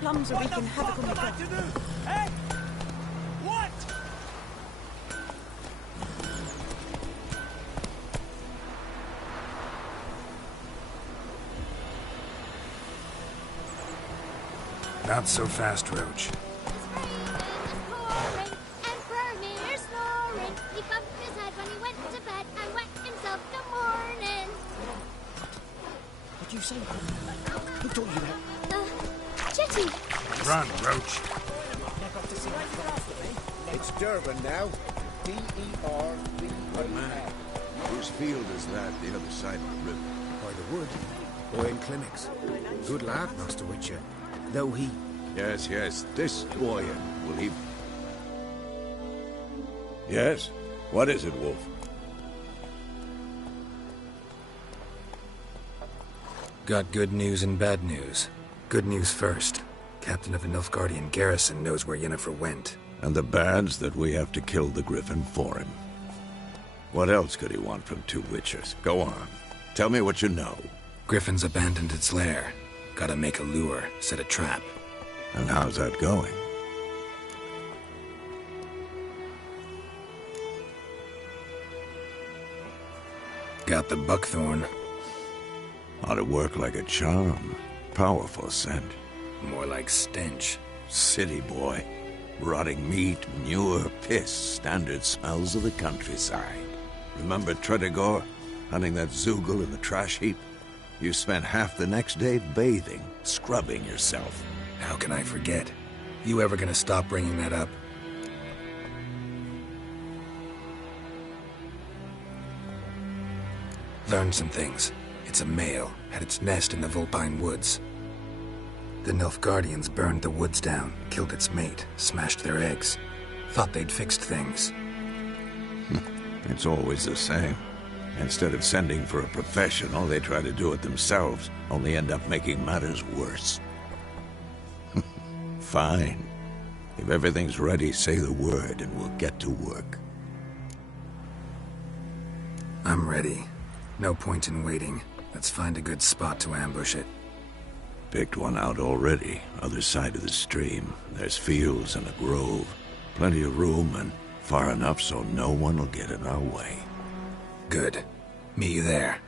Plums are wreaking havoc on the ground. To do? Eh? What? Not so fast, Roach. What do you say? Who taught you that? Jetty! Run, Roach. It's Durban now. D-E-R-B-A-N. Whose field is that, the other side of the river? By the wood. Or in clinics. Good lad, Master Witcher. Though he... Yes, yes, this warrior, will he... Yes? What is it, Wolf? Got good news and bad news. Good news first. Captain of the Nilfgaardian garrison knows where Yennefer went. And the bad's that we have to kill the Griffin for him. What else could he want from two Witchers? Go on. Tell me what you know. Griffin's abandoned its lair. Gotta make a lure, set a trap. And how's that going? Got the buckthorn. Ought to work like a charm. Powerful scent. More like stench. City boy. Rotting meat, manure, piss, standard smells of the countryside. Remember Tredegor? Hunting that Zoogle in the trash heap? You spent half the next day bathing, scrubbing yourself. How can I forget? You ever gonna stop bringing that up? Learned some things. It's a male, had its nest in the Vulpine Woods. The Nilfgaardians burned the woods down, killed its mate, smashed their eggs. Thought they'd fixed things. It's always the same. Instead of sending for a professional, they try to do it themselves, only end up making matters worse. Fine. If everything's ready, say the word and we'll get to work. I'm ready. No point in waiting. Let's find a good spot to ambush it. Picked one out already, other side of the stream. There's fields and a grove. Plenty of room and far enough so no one will get in our way. Good. Meet you there.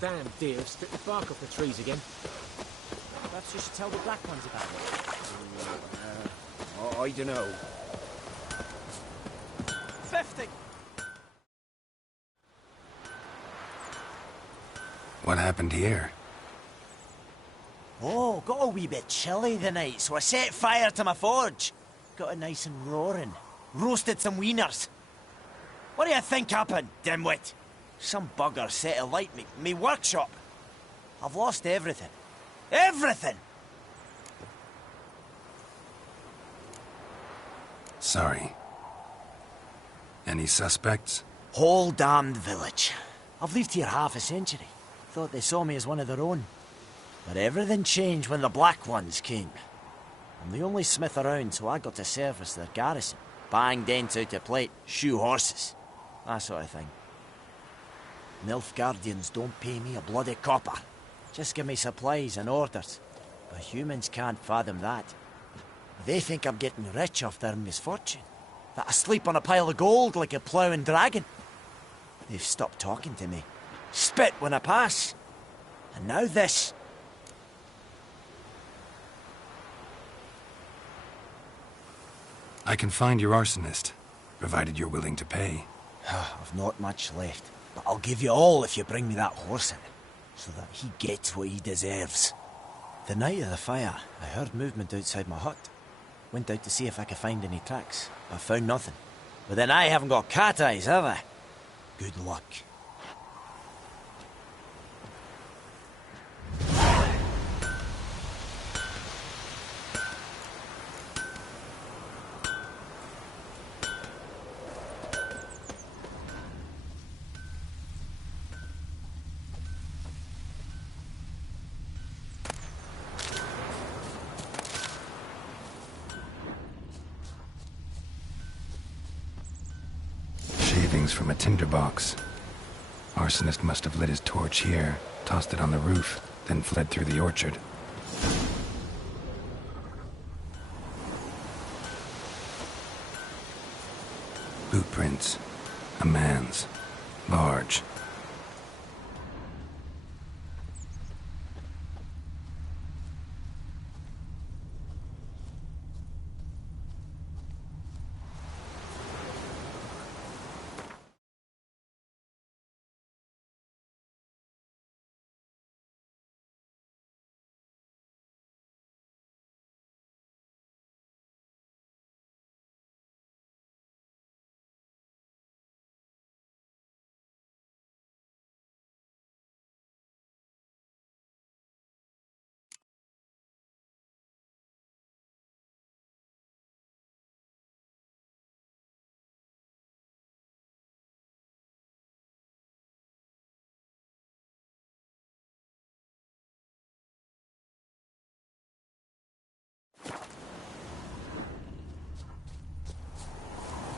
Damn deer have stripped the bark off the trees again. Perhaps you should tell the black ones about it. I don't know. 50! What happened here? Oh, got a wee bit chilly the night, so I set fire to my forge. Got it nice and roaring. Roasted some wieners. What do you think happened, dimwit? Some bugger set alight me workshop. I've lost everything. Everything! Sorry. Any suspects? Whole damned village. I've lived here half a century. Thought they saw me as one of their own. But everything changed when the Black Ones came. I'm the only smith around, so I got to service their garrison. Bang dents out of plate, shoe horses. That sort of thing. Nilfgaardians don't pay me a bloody copper. Just give me supplies and orders. But humans can't fathom that. They think I'm getting rich off their misfortune. That I sleep on a pile of gold like a ploughing dragon. They've stopped talking to me. Spit when I pass. And now this. I can find your arsonist, provided you're willing to pay. I've not much left, but I'll give you all if you bring me that horse in, so that he gets what he deserves. The night of the fire, I heard movement outside my hut. Went out to see if I could find any tracks, but found nothing. But then I haven't got cat eyes, have I? Good luck. From a tinderbox. Arsonist must have lit his torch here, tossed it on the roof, then fled through the orchard. Boot prints. A man's. Large.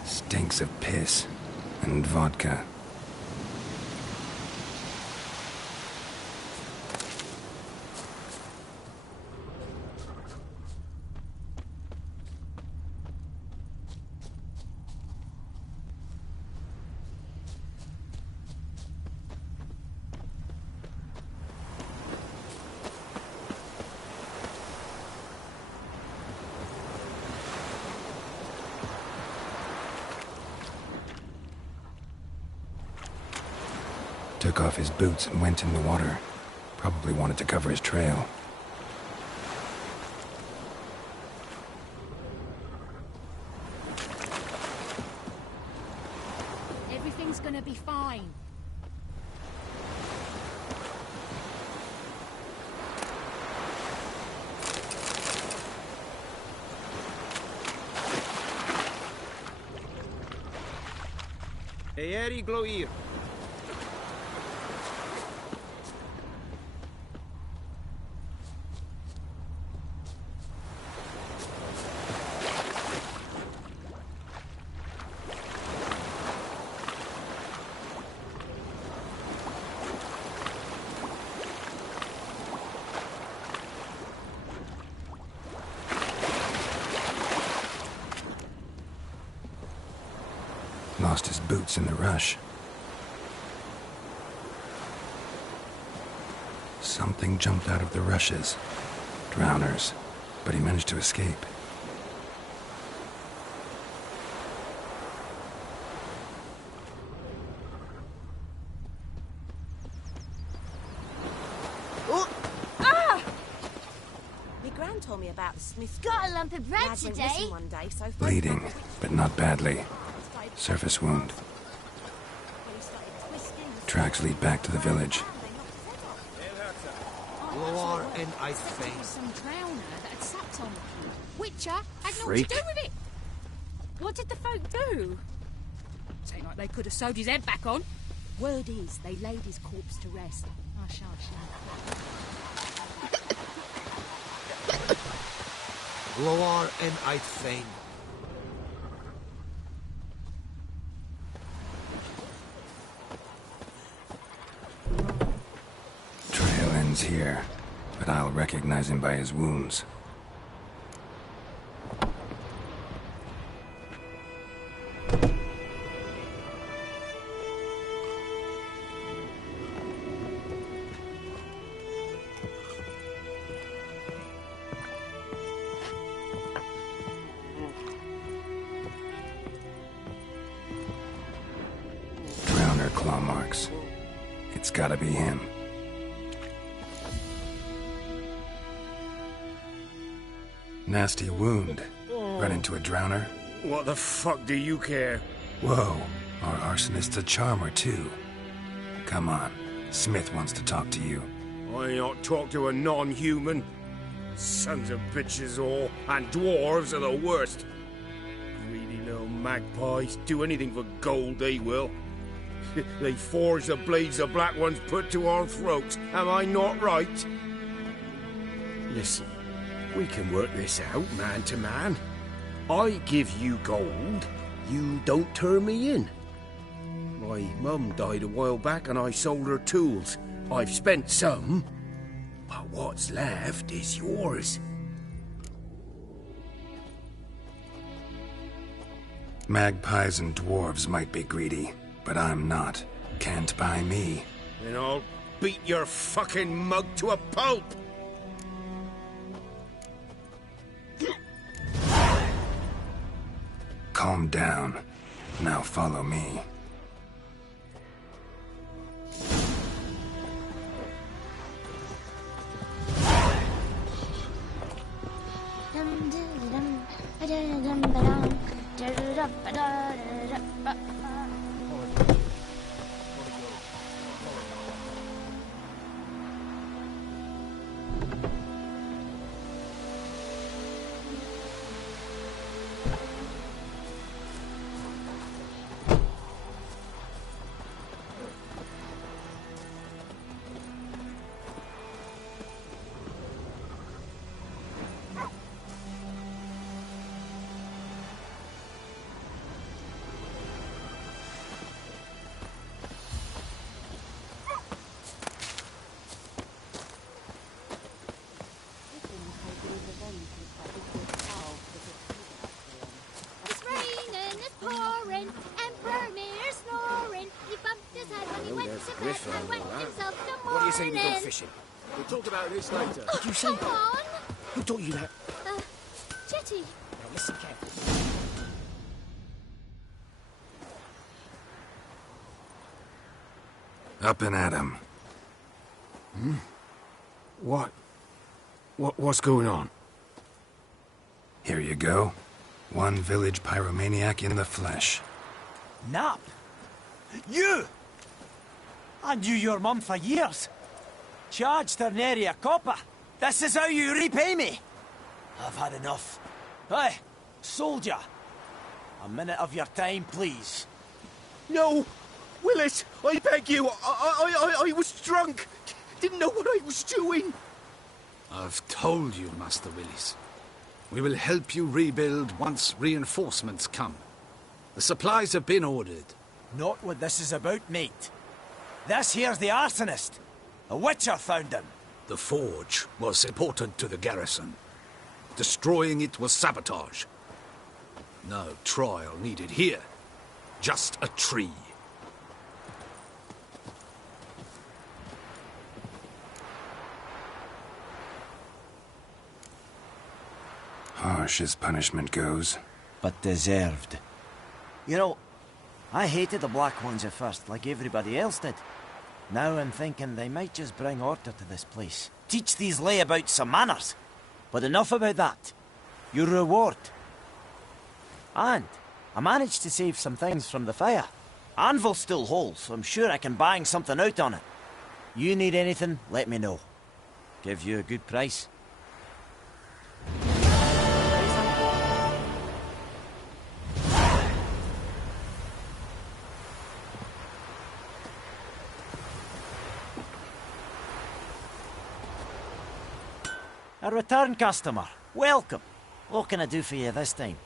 Stinks of piss and vodka. Took off his boots and went in the water. Probably wanted to cover his trail. Everything's gonna be fine. Eri gloir. Lost his boots in the rush. Something jumped out of the rushes. Drowners. But he managed to escape. My gran told me about the Smith. Got a lump of bread Lad went today. missing one day, so Bleeding, but not badly. Surface wound. Tracks lead back to the village. War and I think. Some drowner that had sucked on the key. Witcher had naught to Freak. do with it. What did the folk do? Ain't like they could have sewed his head back on. Word is, they laid his corpse to rest. I shan't Lower in I'd fain. Trail ends here, but I'll recognize him by his wounds. Claw marks. It's gotta be him. Nasty wound. Run into a drowner? What the fuck do you care? Whoa, our arsonist's a charmer too. Come on, Smith wants to talk to you. I ain't not talk to a non-human. Sons of bitches all, and dwarves are the worst. Greedy little magpies, do anything for gold they will. They forge the blades the black ones put to our throats. Am I not right? Listen, we can work this out man to man. I give you gold, you don't turn me in. My mum died a while back and I sold her tools. I've spent some, but what's left is yours. Magpies and dwarves might be greedy, but I'm not. Can't buy me. And I'll beat your fucking mug to a pulp! Calm down. Now follow me. It's raining, it's pouring, Emperor Mirror snoring. He bumped his head when he went there's to bed Griffin and and wet all that. himself in the morning. What do you say we go fishing? We'll talk about this later. Oh, you say come on. Who taught you that? Jetty. Now listen carefully. Up and at him. What's going on? Here you go. One village pyromaniac in the flesh. Nap? You! I knew your mum for years. Charged her nary a copper. This is how you repay me. I've had enough. Hey, soldier. A minute of your time, please. No! Willis, I beg you, I was drunk. Didn't know what I was doing. I've told you, Master Willis. We will help you rebuild once reinforcements come. The supplies have been ordered. Not what this is about, mate. This here's the arsonist. A witcher found him. The forge was important to the garrison. Destroying it was sabotage. No trial needed here. Just a tree. Harsh as punishment goes. But deserved. You know, I hated the Black Ones at first, like everybody else did. Now I'm thinking they might just bring order to this place. Teach these layabouts some manners. But enough about that. Your reward. And I managed to save some things from the fire. Anvil's still whole, so I'm sure I can bang something out on it. You need anything, let me know. Give you a good price. A return customer. Welcome. What can I do for you this time?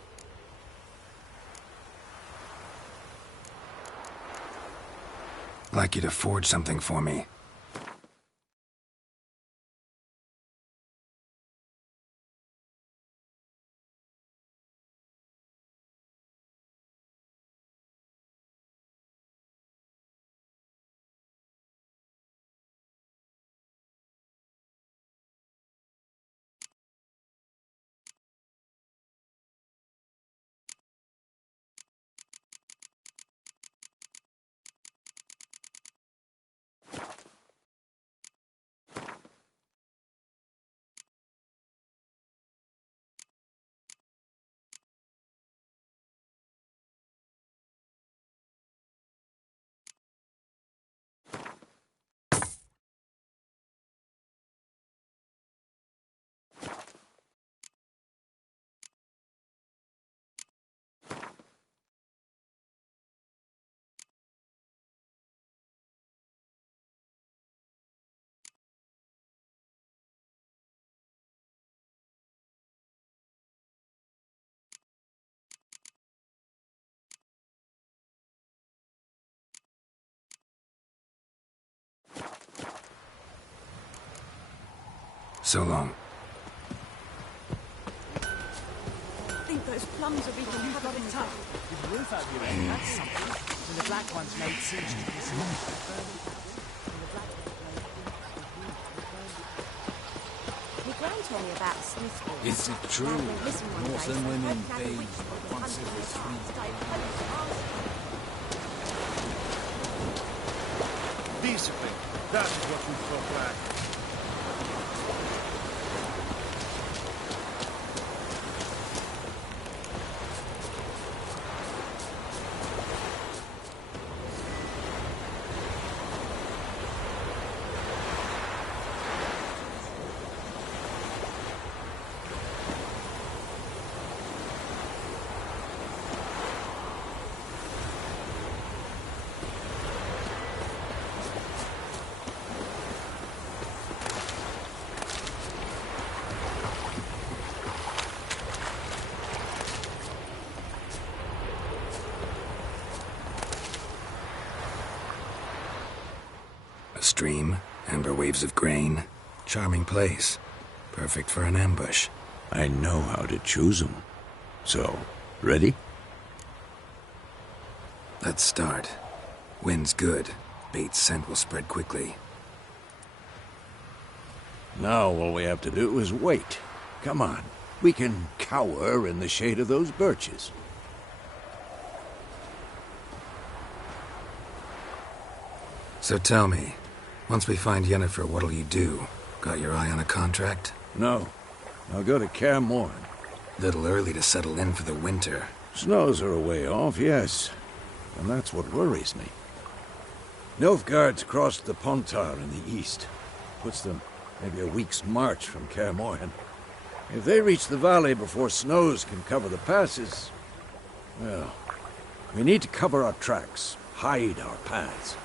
I'd like you to forge something for me. So long. I think those plums are even covered in tuck. With the roof over your head, that's something. And the black one's made singed to this My gran told me about the Smith boy. Is it true that northern women bathe once every 3 days? Discipline. That is what we fuck like. A stream, amber waves of grain. Charming place. Perfect for an ambush. I know how to choose 'em. So, ready? Let's start. Wind's good. Bait's scent will spread quickly. Now all we have to do is wait. Come on. We can cower in the shade of those birches. So tell me, once we find Yennefer, what'll you do? Got your eye on a contract? No. I'll go to Kaer Morhen. Little early to settle in for the winter. Snows are a way off, yes. And that's what worries me. Nilfgaard's crossed the Pontar in the east. Puts them maybe a week's march from Kaer Morhen. If they reach the valley before snows can cover the passes, well, we need to cover our tracks, hide our paths.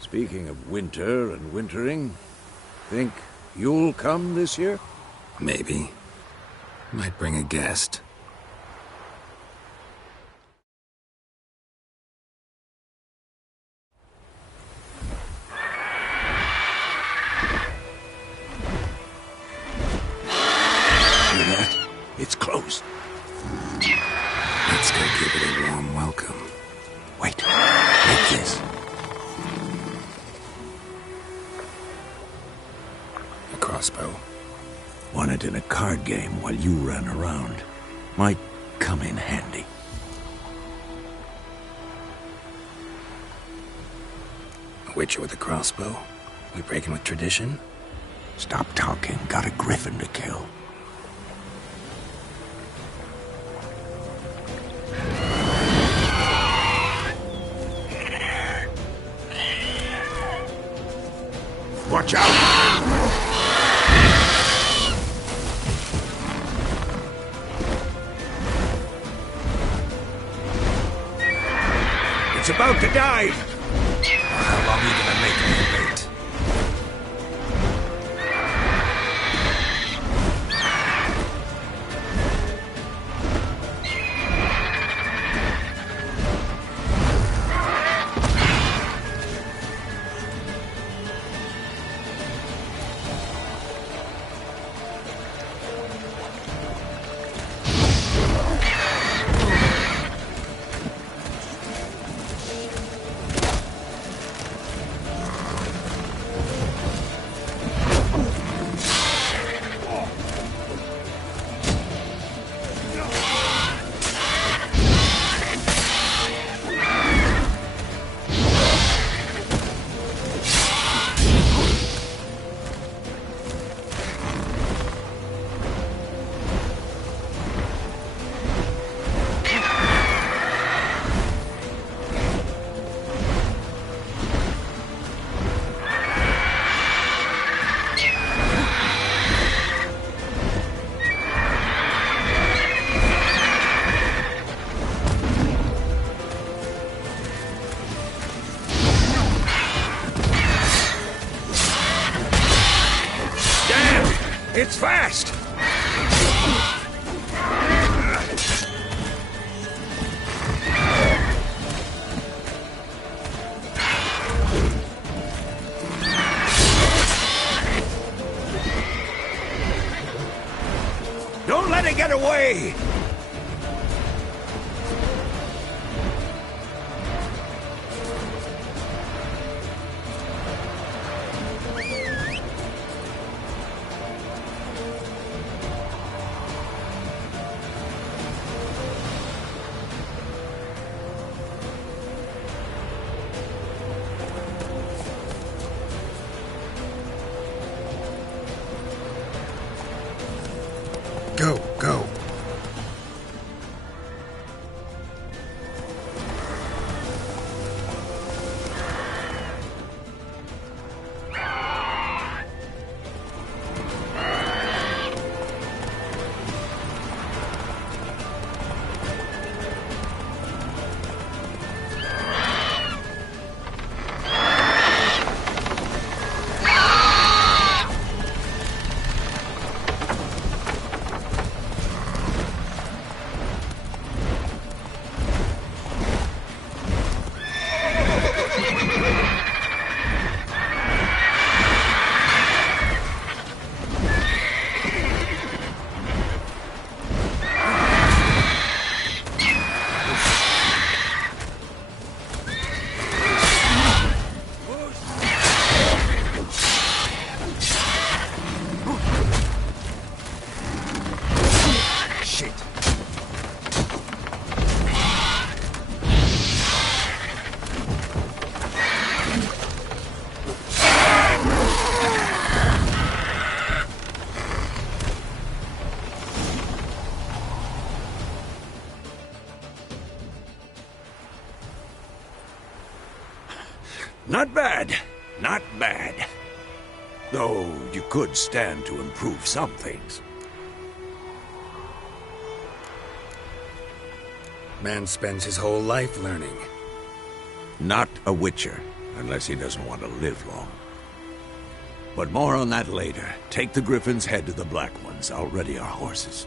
Speaking of winter and wintering, think you'll come this year? Maybe. Might bring a guest. Hear that? It's close. Let's go give it a warm welcome. Wait. Take this. A crossbow. Won it in a card game while you ran around. Might come in handy. A witcher with a crossbow? We breaking with tradition? Stop talking. Got a griffin to kill. Watch out! It's about to dive! How long are you gonna make me wait? It's fast! Don't let it get away! Go, go. Not bad. Not bad. Though you could stand to improve some things. Man spends his whole life learning. Not a Witcher, unless he doesn't want to live long. But more on that later. Take the Griffin's head to the Black Ones. I'll ready our horses.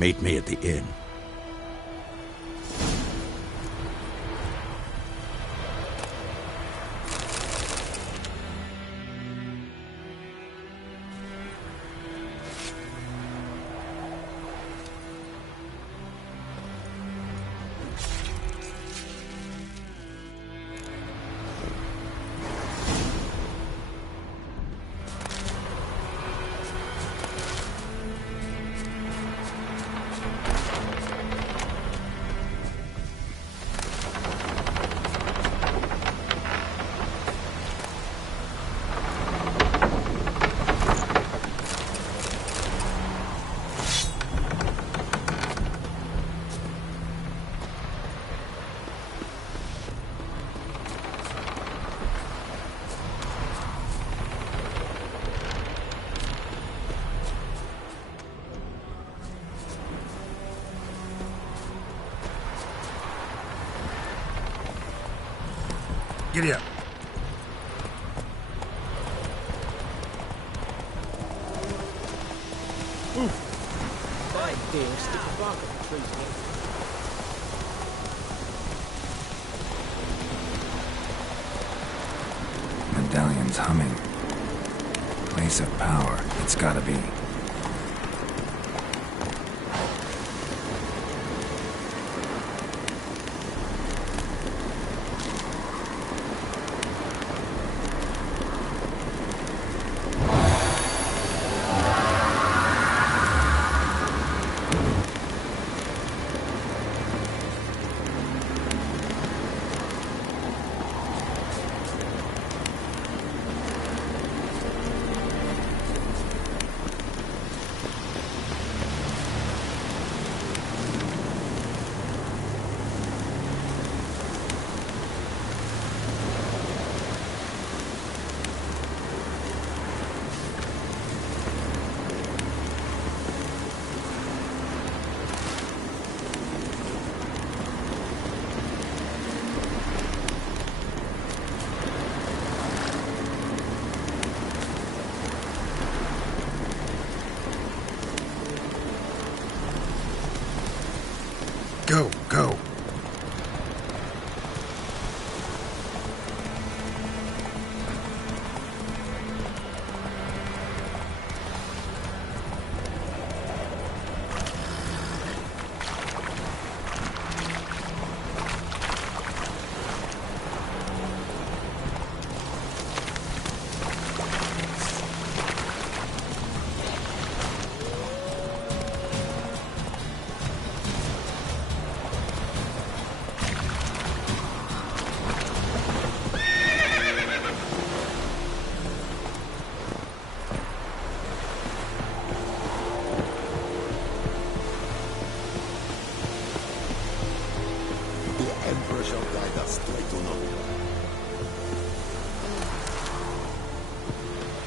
Meet me at the inn. Giddy up. Fine, dear. Stick the bark up the trees again. Medallion's humming. Place of power. It's gotta be.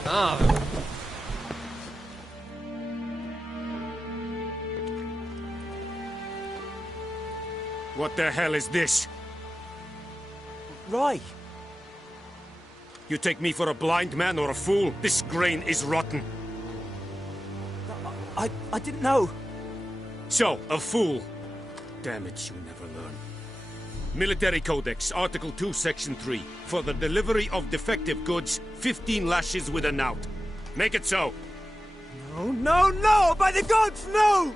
Ah. What the hell is this? Roy! You take me for a blind man or a fool? This grain is rotten. I didn't know. So, a fool. Damn it, you never learn. Military Codex, Article 2, Section 3. For the delivery of defective goods, 15 lashes with a knout. Make it so. No, no, no! By the gods, no!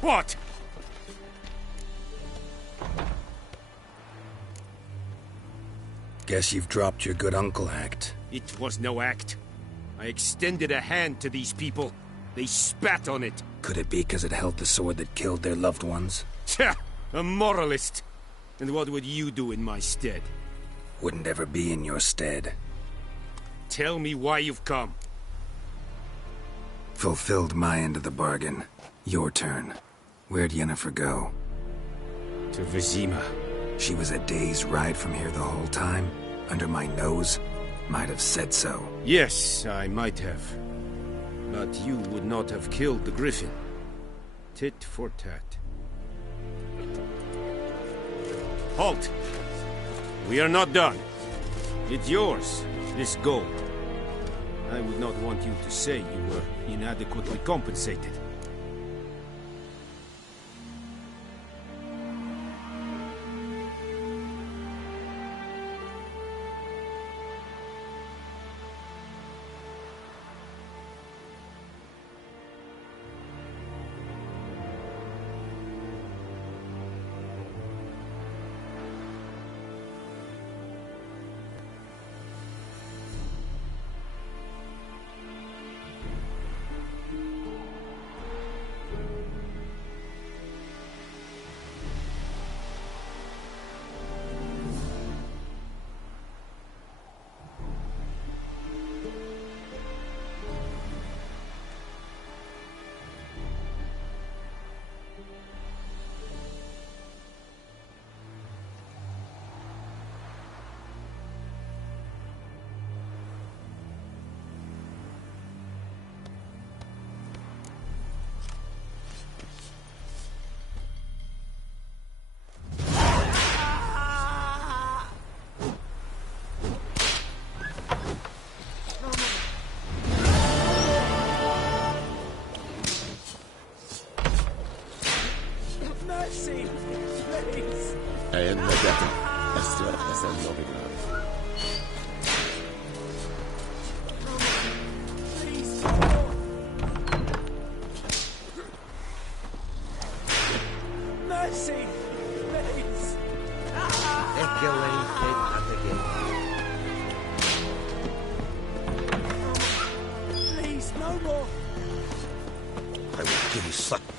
What? Guess you've dropped your good uncle act. It was no act. I extended a hand to these people. They spat on it. Could it be because it held the sword that killed their loved ones? Tja, a moralist. And what would you do in my stead? Wouldn't ever be in your stead. Tell me why you've come. Fulfilled my end of the bargain. Your turn. Where'd Yennefer go? To Vizima. She was a day's ride from here the whole time? Under my nose? Might have said so. Yes, I might have. But you would not have killed the griffin. Tit for tat. Halt! We are not done. It's yours, this gold. I would not want you to say you were inadequately compensated.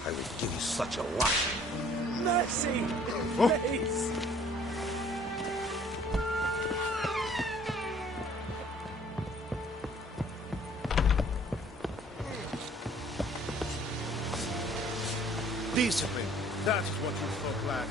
I would give you such a lot. Mercy! Please! Discipline. That is what you folk lack.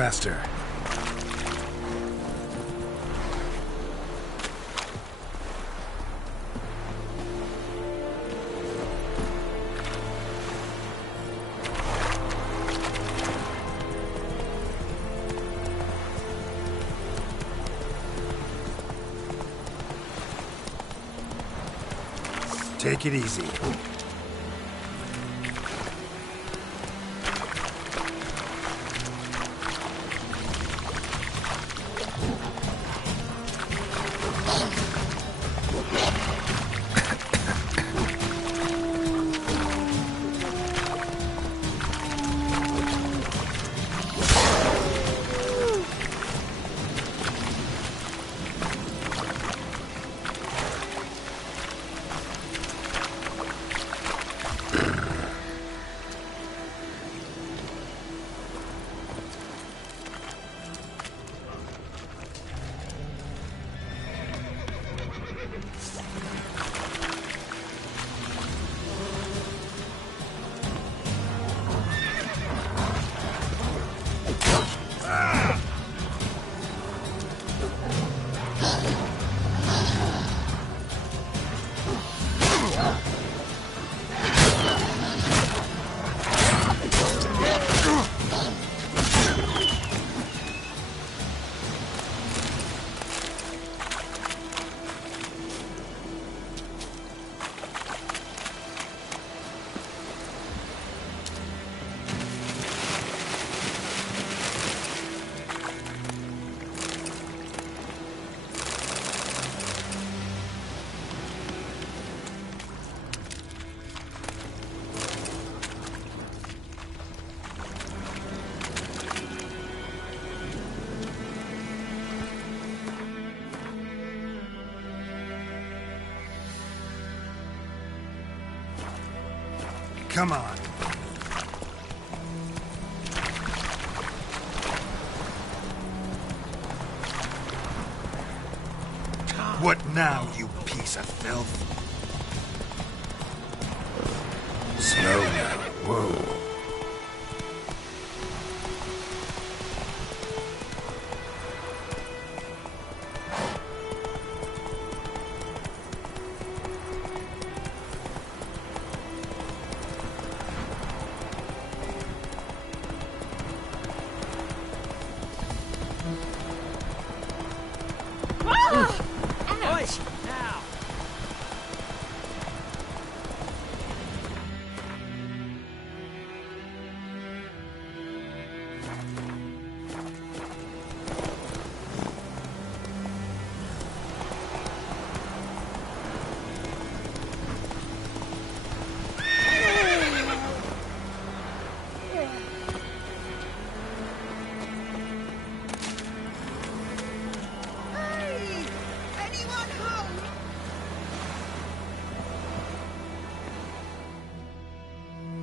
Faster. Take it easy. Come on. What now, you piece of filth? Slow now. Whoa.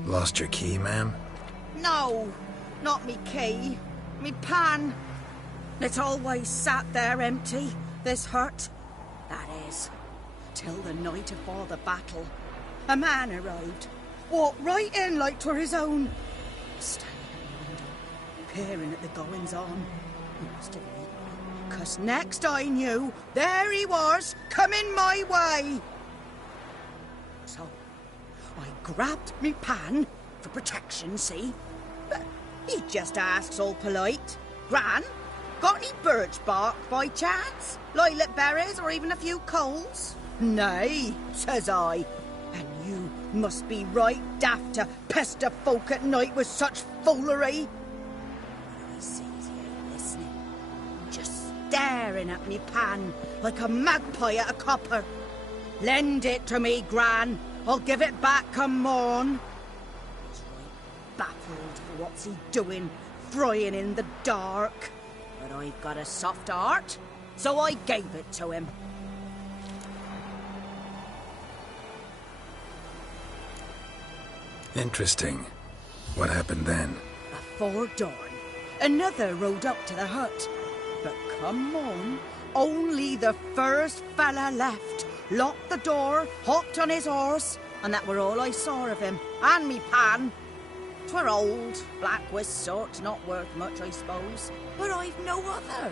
Lost your key, ma'am? No, not me key. Me pan. It's always sat there empty, this hut. That is, till the night afore the battle. A man arrived, walked right in like 'twere his own. Standing at the window, peering at the goings-on. He must have eaten me, 'cause next I knew, there he was, coming my way. So I grabbed me pan for protection, see? But he just asks all polite, Gran, got any birch bark by chance? Lilac berries or even a few coals? Nay, says I. And you must be right daft to pester folk at night with such foolery. But I sees he ain't listening, just staring at me pan like a magpie at a copper. Lend it to me, Gran. I'll give it back come morn. He's right baffled for what's he doing, frying in the dark. But I've got a soft heart, so I gave it to him. Interesting. What happened then? Before dawn, another rode up to the hut. But come on, only the first fella left. Locked the door, hopped on his horse, and that were all I saw of him, and me pan. 'Twere old, black with sort, not worth much, I suppose, but I've no other.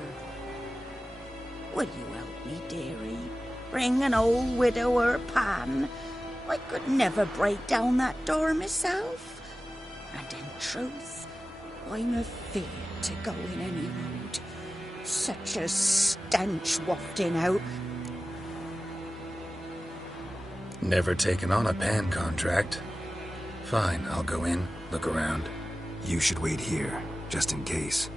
Will you help me, dearie? Bring an old widower pan. I could never break down that door myself. And in truth, I'm afeard to go in any road. Such a stench wafting out. Never taken on a pan contract. Fine, I'll go in, look around. You should wait here, just in case.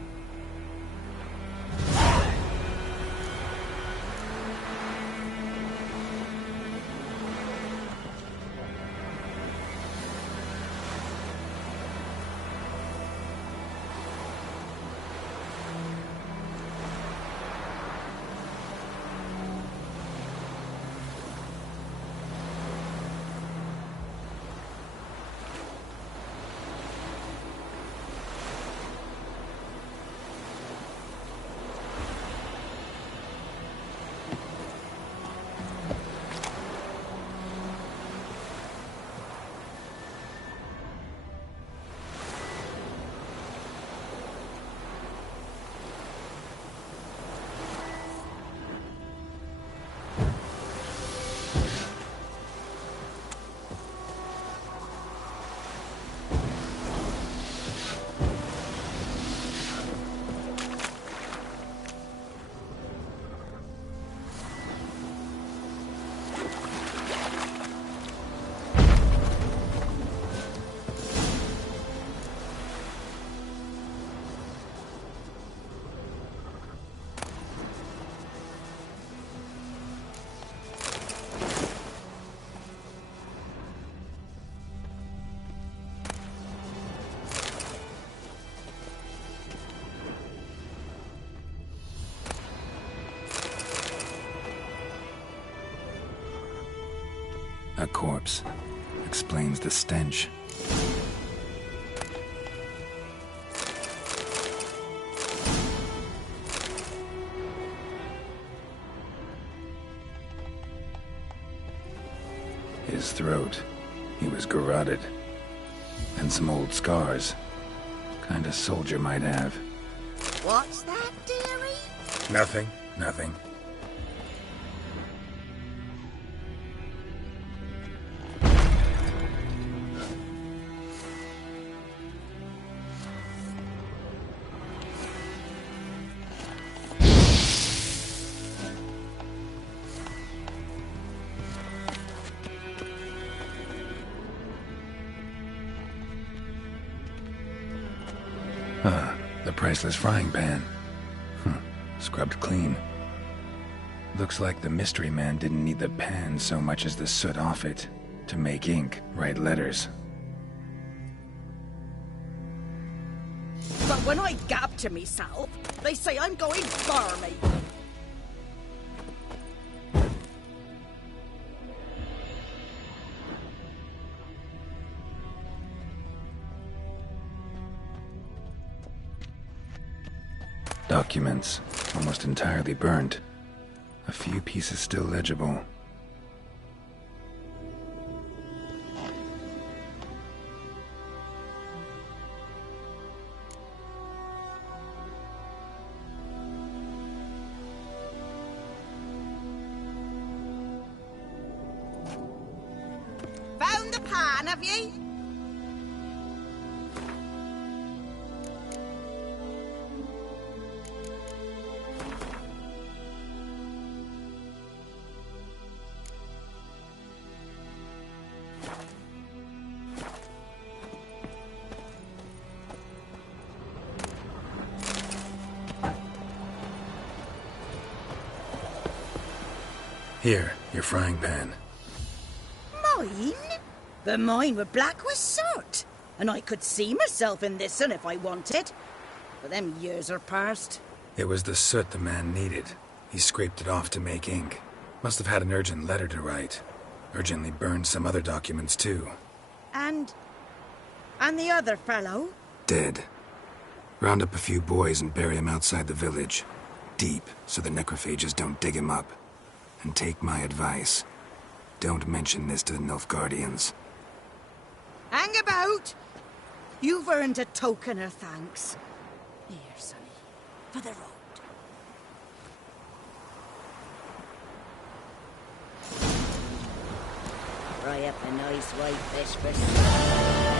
A corpse. Explains the stench. His throat. He was garroted. And some old scars. Kind of soldier might have. What's that, dearie? Nothing. Nothing. The priceless frying pan. Scrubbed clean. Looks like the mystery man didn't need the pan so much as the soot off it to make ink, write letters. But when I gab to myself, they say I'm going barmy. Documents, almost entirely burnt. A few pieces still legible. Found the pan, have ye? Here, your frying pan. Mine? But mine were black with soot. And I could see myself in this one if I wanted. But them years are past. It was the soot the man needed. He scraped it off to make ink. Must have had an urgent letter to write. Urgently burned some other documents too. And the other fellow? Dead. Round up a few boys and bury him outside the village. Deep, so the necrophages don't dig him up. And take my advice. Don't mention this to the Nilfgaardians. Hang about! You've earned a token of thanks. Here, sonny, for the road. Fry up a nice white fish for supper.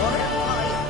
Or a pie.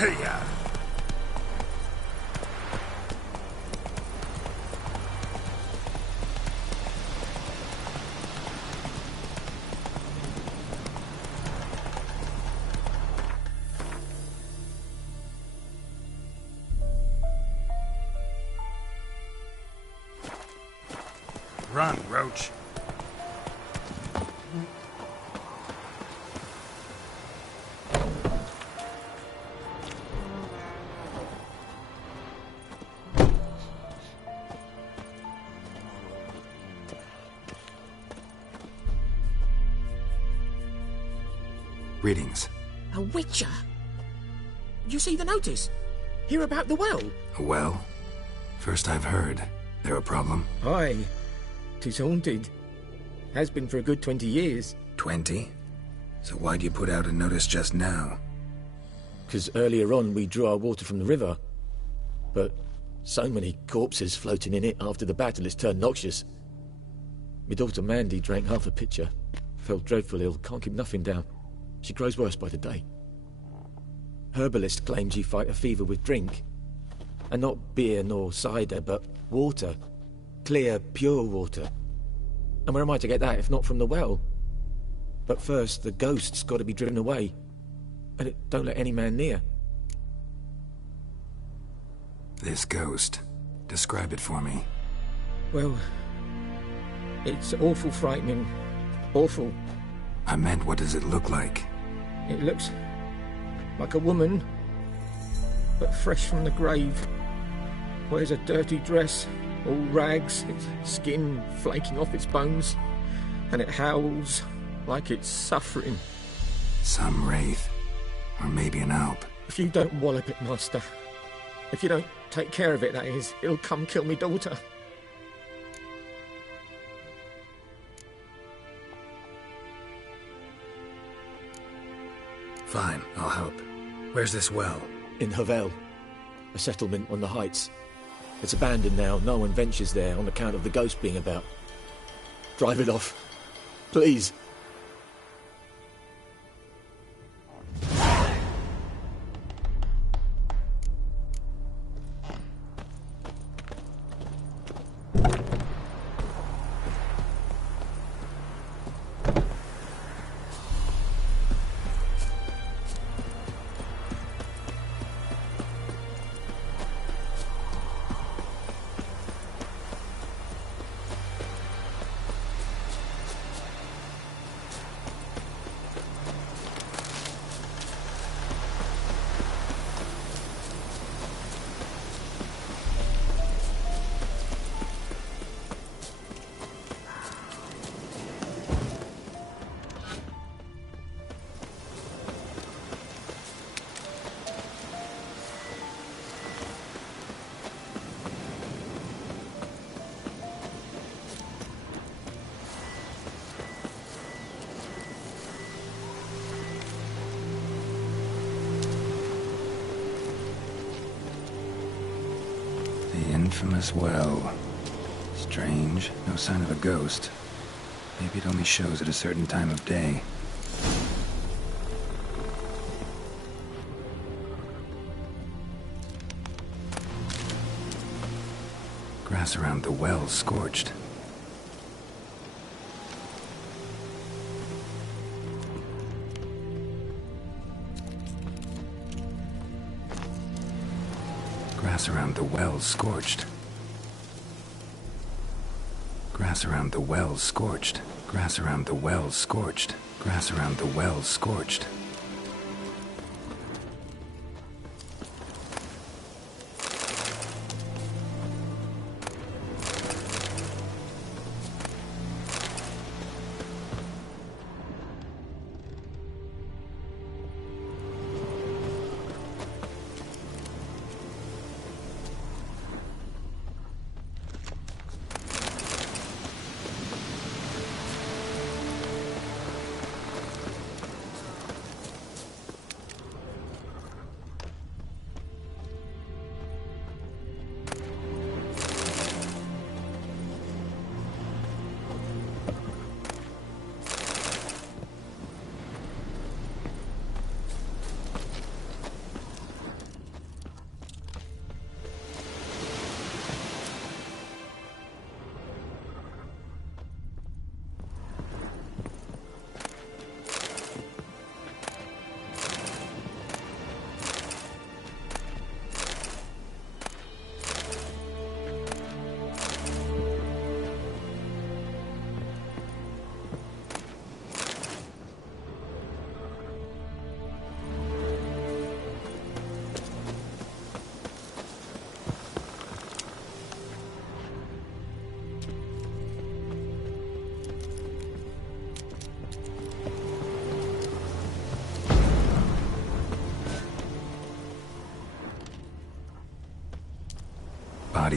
Hey-ya! Run, Roach. Greetings. A witcher? You see the notice? Hear about the well? A well? First I've heard. There a problem? Aye. 'Tis haunted. Has been for a good 20 years. 20? So why'd you put out a notice just now? 'Cause earlier on we drew our water from the river. But so many corpses floating in it after the battle it's turned noxious. My daughter Mandy drank half a pitcher. Fell dreadful ill, can't keep nothing down. She grows worse by the day. Herbalist claims you fight a fever with drink. And not beer nor cider, but water. Clear, pure water. And where am I to get that if not from the well? But first, the ghost's got to be driven away. And it don't let any man near. This ghost. Describe it for me. Well, it's awful frightening. Awful. I meant, what does it look like? It looks like a woman, but fresh from the grave. Wears a dirty dress, all rags, its skin flaking off its bones, and it howls like it's suffering. Some wraith. Or maybe an alp. If you don't wallop it, Master, if you don't take care of it, that is, it'll come kill me daughter. Fine, I'll help. Where's this well? In Havel, a settlement on the heights. It's abandoned now, no one ventures there on account of the ghost being about. Drive it off, please. Infamous well. Strange, no sign of a ghost. Maybe it only shows at a certain time of day. Grass around the well scorched. Grass around the well scorched. Grass around the well scorched. Grass around the well scorched. Grass around the well scorched.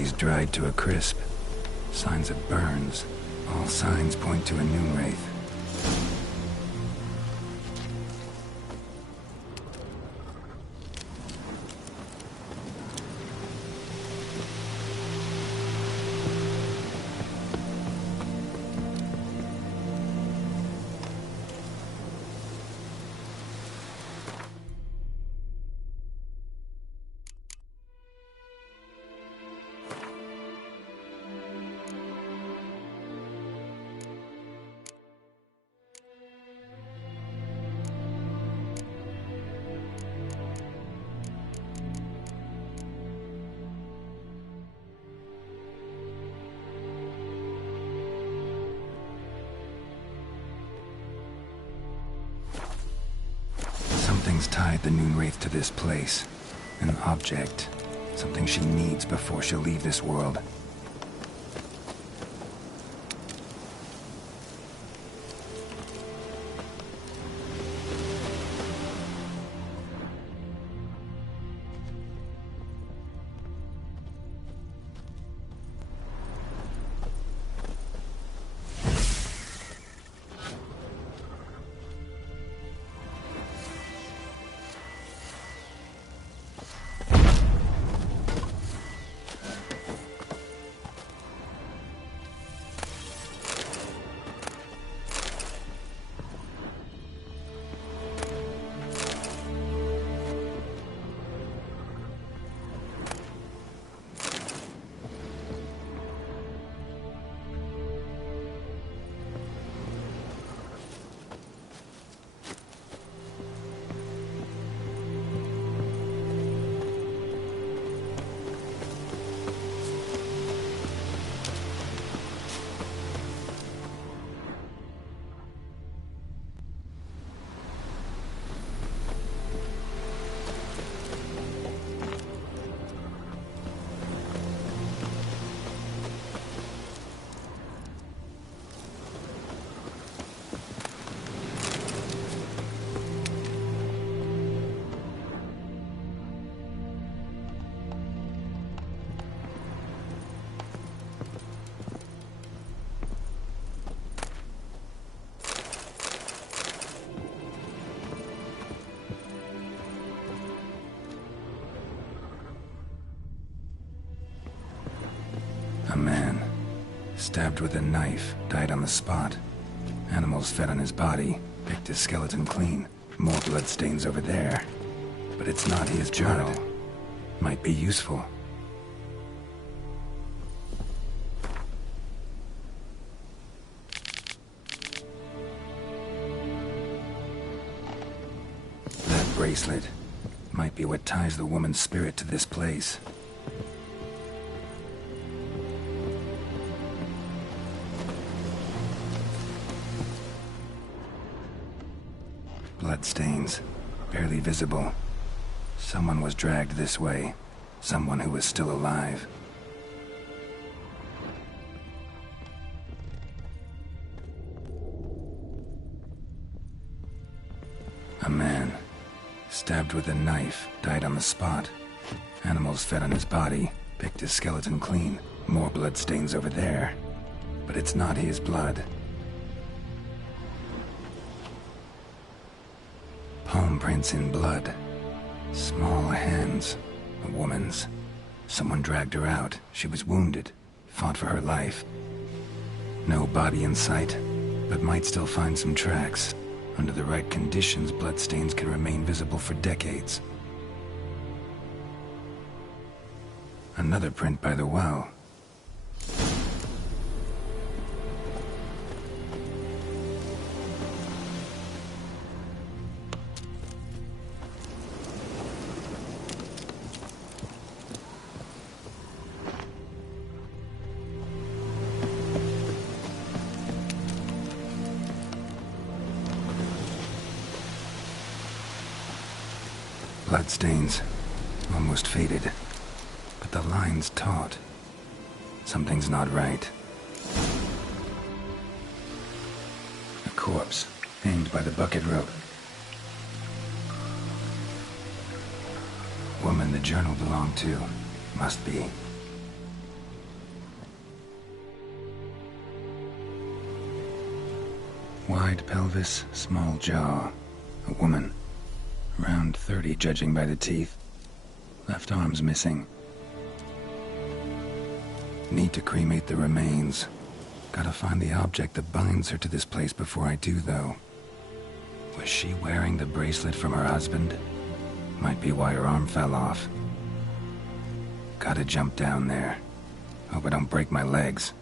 body's dried to a crisp. Signs of burns. All signs point to a noon wraith. Something's tied the Noon Wraith to this place. An object. Something she needs before she'll leave this world. A man, stabbed with a knife, died on the spot. Animals fed on his body, picked his skeleton clean. More bloodstains over there. But it's not his journal. Might be useful. That bracelet might be what ties the woman's spirit to this place. Bloodstains, barely visible. Someone was dragged this way. Someone who was still alive. A man, stabbed with a knife, died on the spot. Animals fed on his body, picked his skeleton clean. More bloodstains over there. But it's not his blood. Palm prints in blood. Small hands. A woman's. Someone dragged her out. She was wounded. Fought for her life. No body in sight, but might still find some tracks. Under the right conditions, bloodstains can remain visible for decades. Another print by the well. Bloodstains, almost faded, but the line's taut. Something's not right. A corpse, hanged by the bucket rope. Woman the journal belonged to, must be. Wide pelvis, small jaw. A woman. Around 30, judging by the teeth. Left arm's missing. Need to cremate the remains. Gotta find the object that binds her to this place before I do, though. Was she wearing the bracelet from her husband? Might be why her arm fell off. Gotta jump down there. Hope I don't break my legs.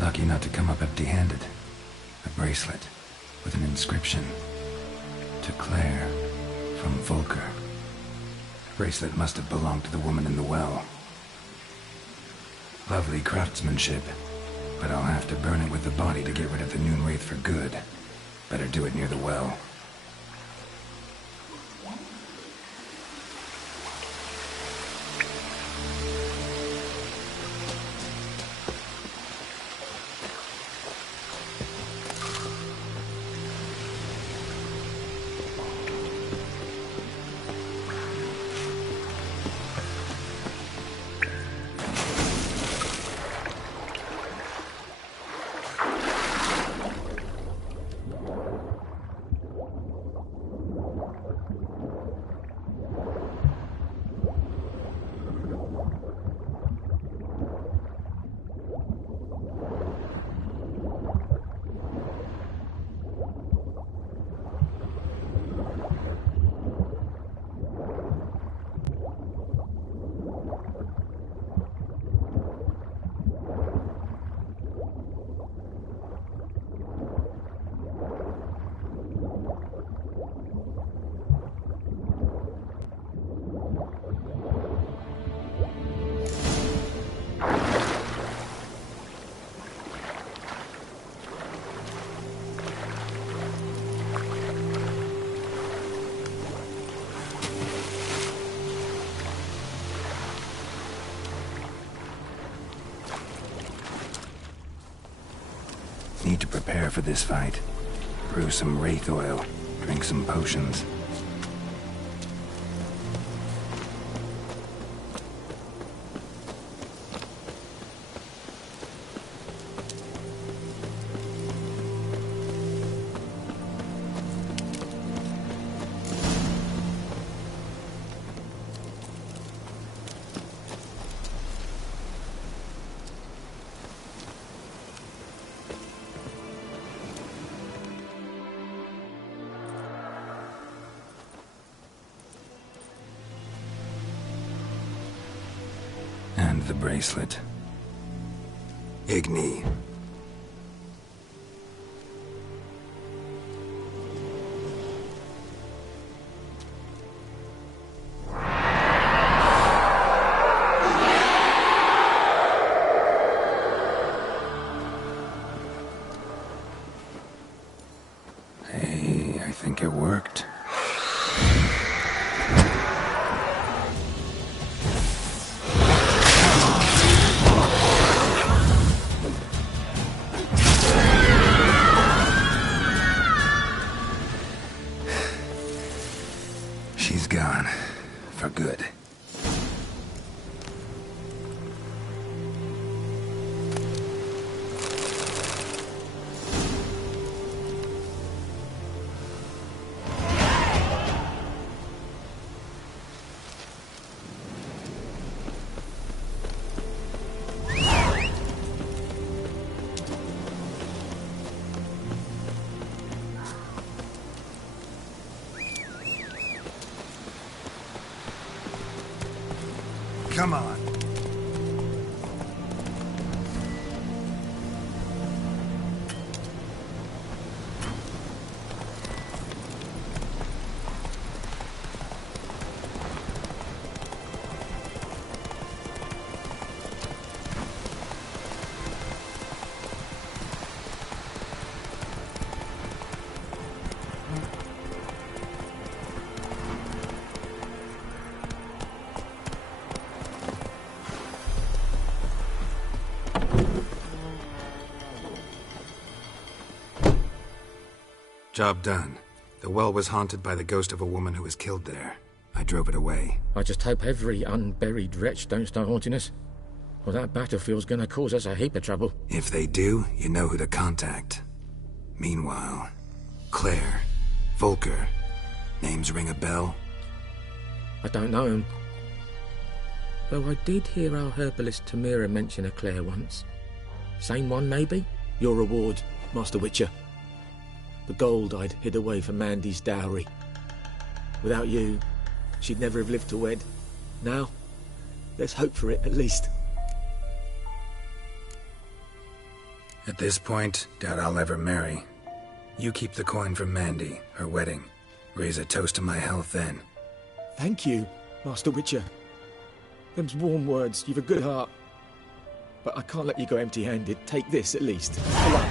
Lucky not to come up empty-handed. A bracelet with an inscription. To Claire, from Volker. Bracelet must have belonged to the woman in the well. Lovely craftsmanship, but I'll have to burn it with the body to get rid of the Noon Wraith for good. Better do it near the well. Need to prepare for this fight. Brew some wraith oil, drink some potions. And the bracelet. Igni. Hey, I think it worked. Come on. Job done. The well was haunted by the ghost of a woman who was killed there. I drove it away. I just hope every unburied wretch don't start haunting us. Well, that battlefield's gonna cause us a heap of trouble. If they do, you know who to contact. Meanwhile, Claire, Volker, names ring a bell? I don't know him. Though I did hear our herbalist Tamira mention a Claire once. Same one, maybe? Your reward, Master Witcher. The gold I'd hid away for Mandy's dowry. Without you, she'd never have lived to wed. Now, let's hope for it, at least. At this point, doubt I'll ever marry. You keep the coin from Mandy, her wedding. Raise a toast to my health then. Thank you, Master Witcher. Them's warm words, you've a good heart. But I can't let you go empty-handed. Take this, at least. Pull up.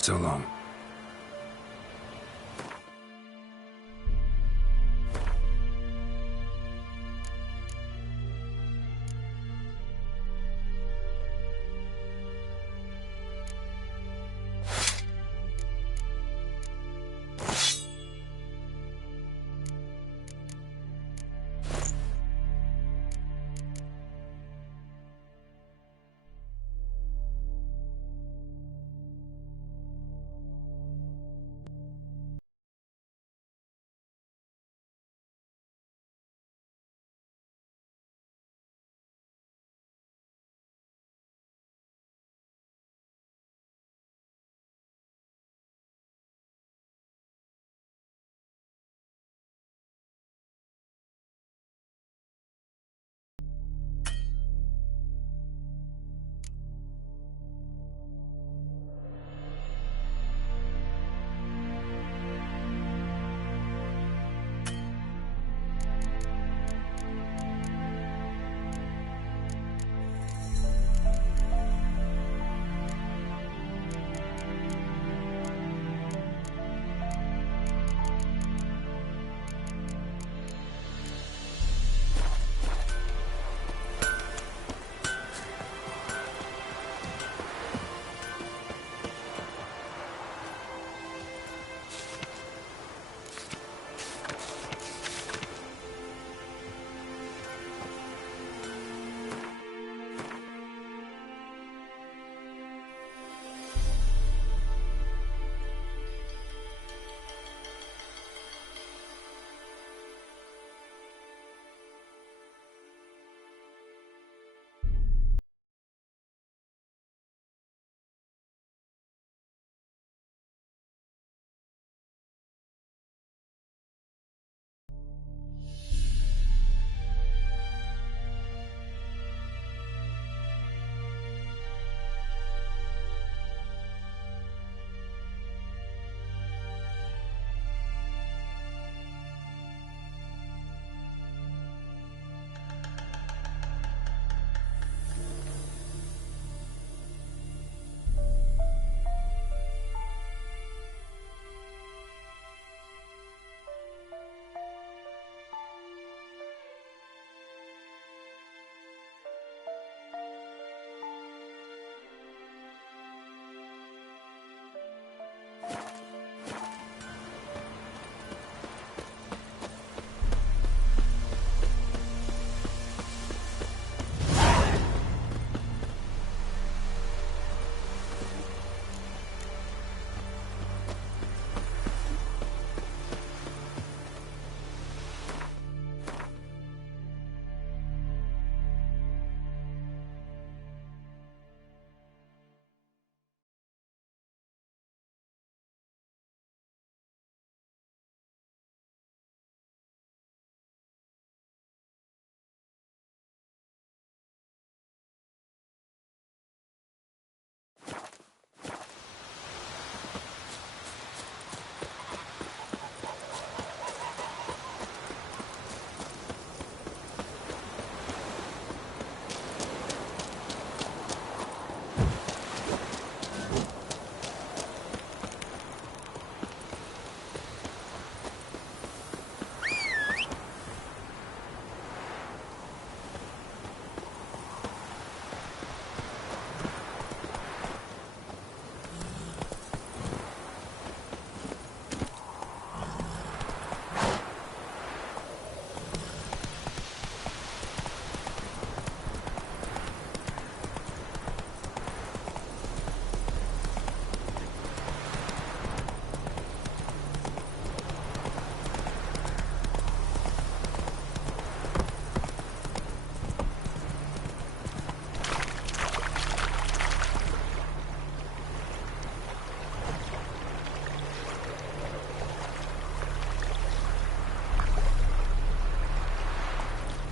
So long.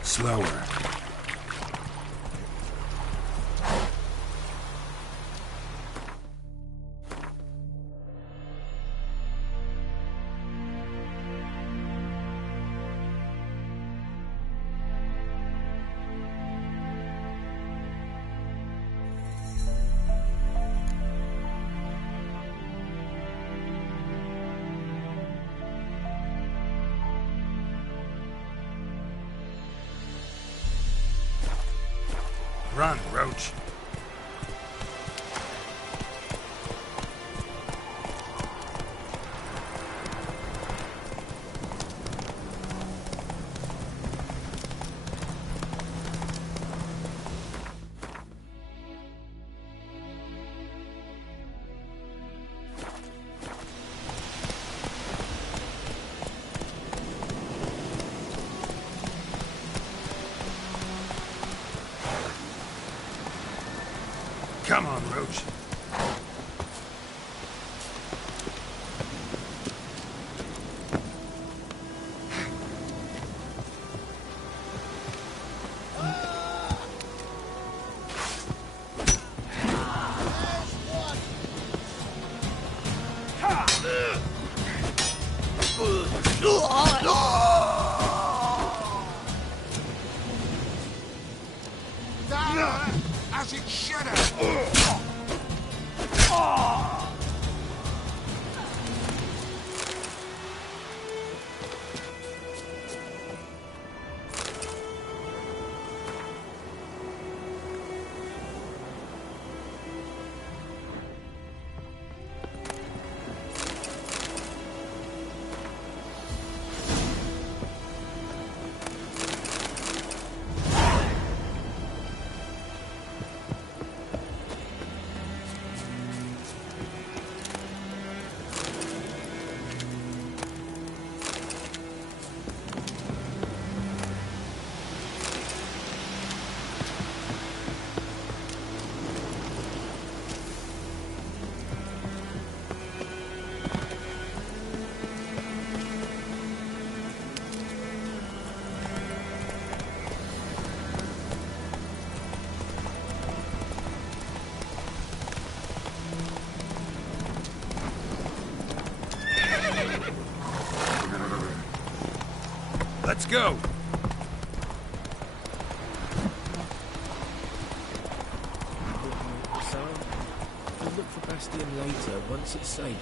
Slower. Run, Roach. Come on, Roach. As it should have. Let's go! So, I'll look for Bastion later, once it's safe.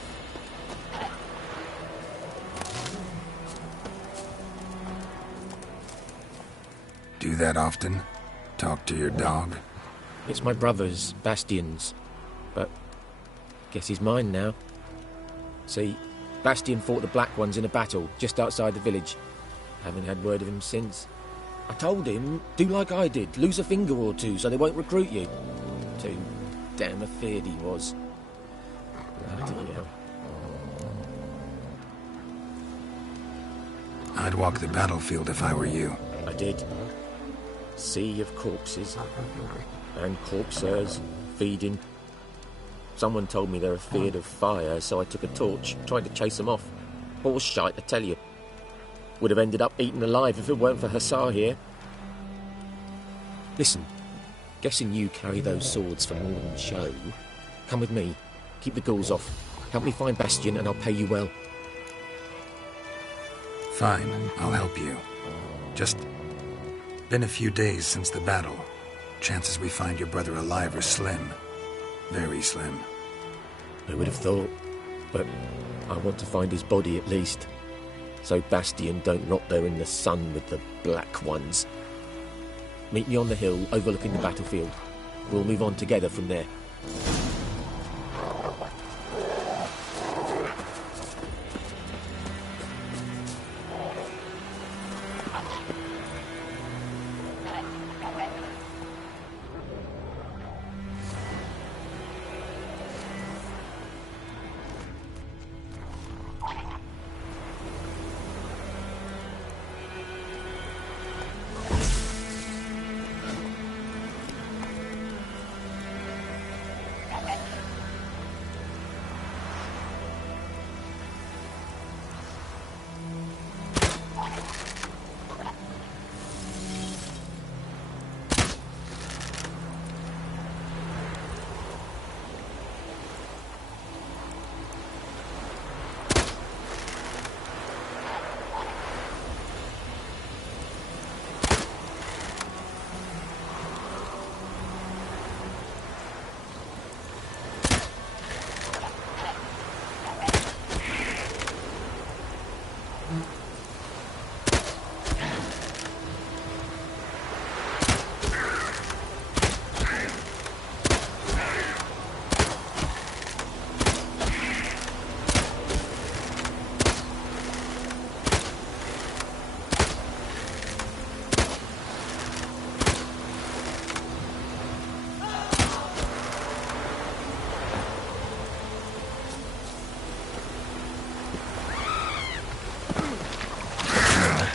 Do that often? Talk to your dog? It's my brother's, Bastion's. But guess he's mine now. See, Bastion fought the Black Ones in a battle just outside the village. Haven't had word of him since. I told him, do like I did, lose a finger or two so they won't recruit you. Too damn afeard he was. Bloody hell. I'd walk the battlefield if I were you. I did. Sea of corpses. And corpsers feeding. Someone told me they're afeard of fire, so I took a torch, tried to chase them off. Horse shite, I tell you. Would have ended up eaten alive if it weren't for Hussar here. Listen, guessing you carry those swords for more than show. Come with me. Keep the ghouls off. Help me find Bastion and I'll pay you well. Fine, I'll help you. Just been a few days since the battle. Chances we find your brother alive are slim. Very slim. I would have thought, but I want to find his body at least. So Bastion don't rot there in the sun with the Black Ones. Meet me on the hill overlooking the battlefield. We'll move on together from there.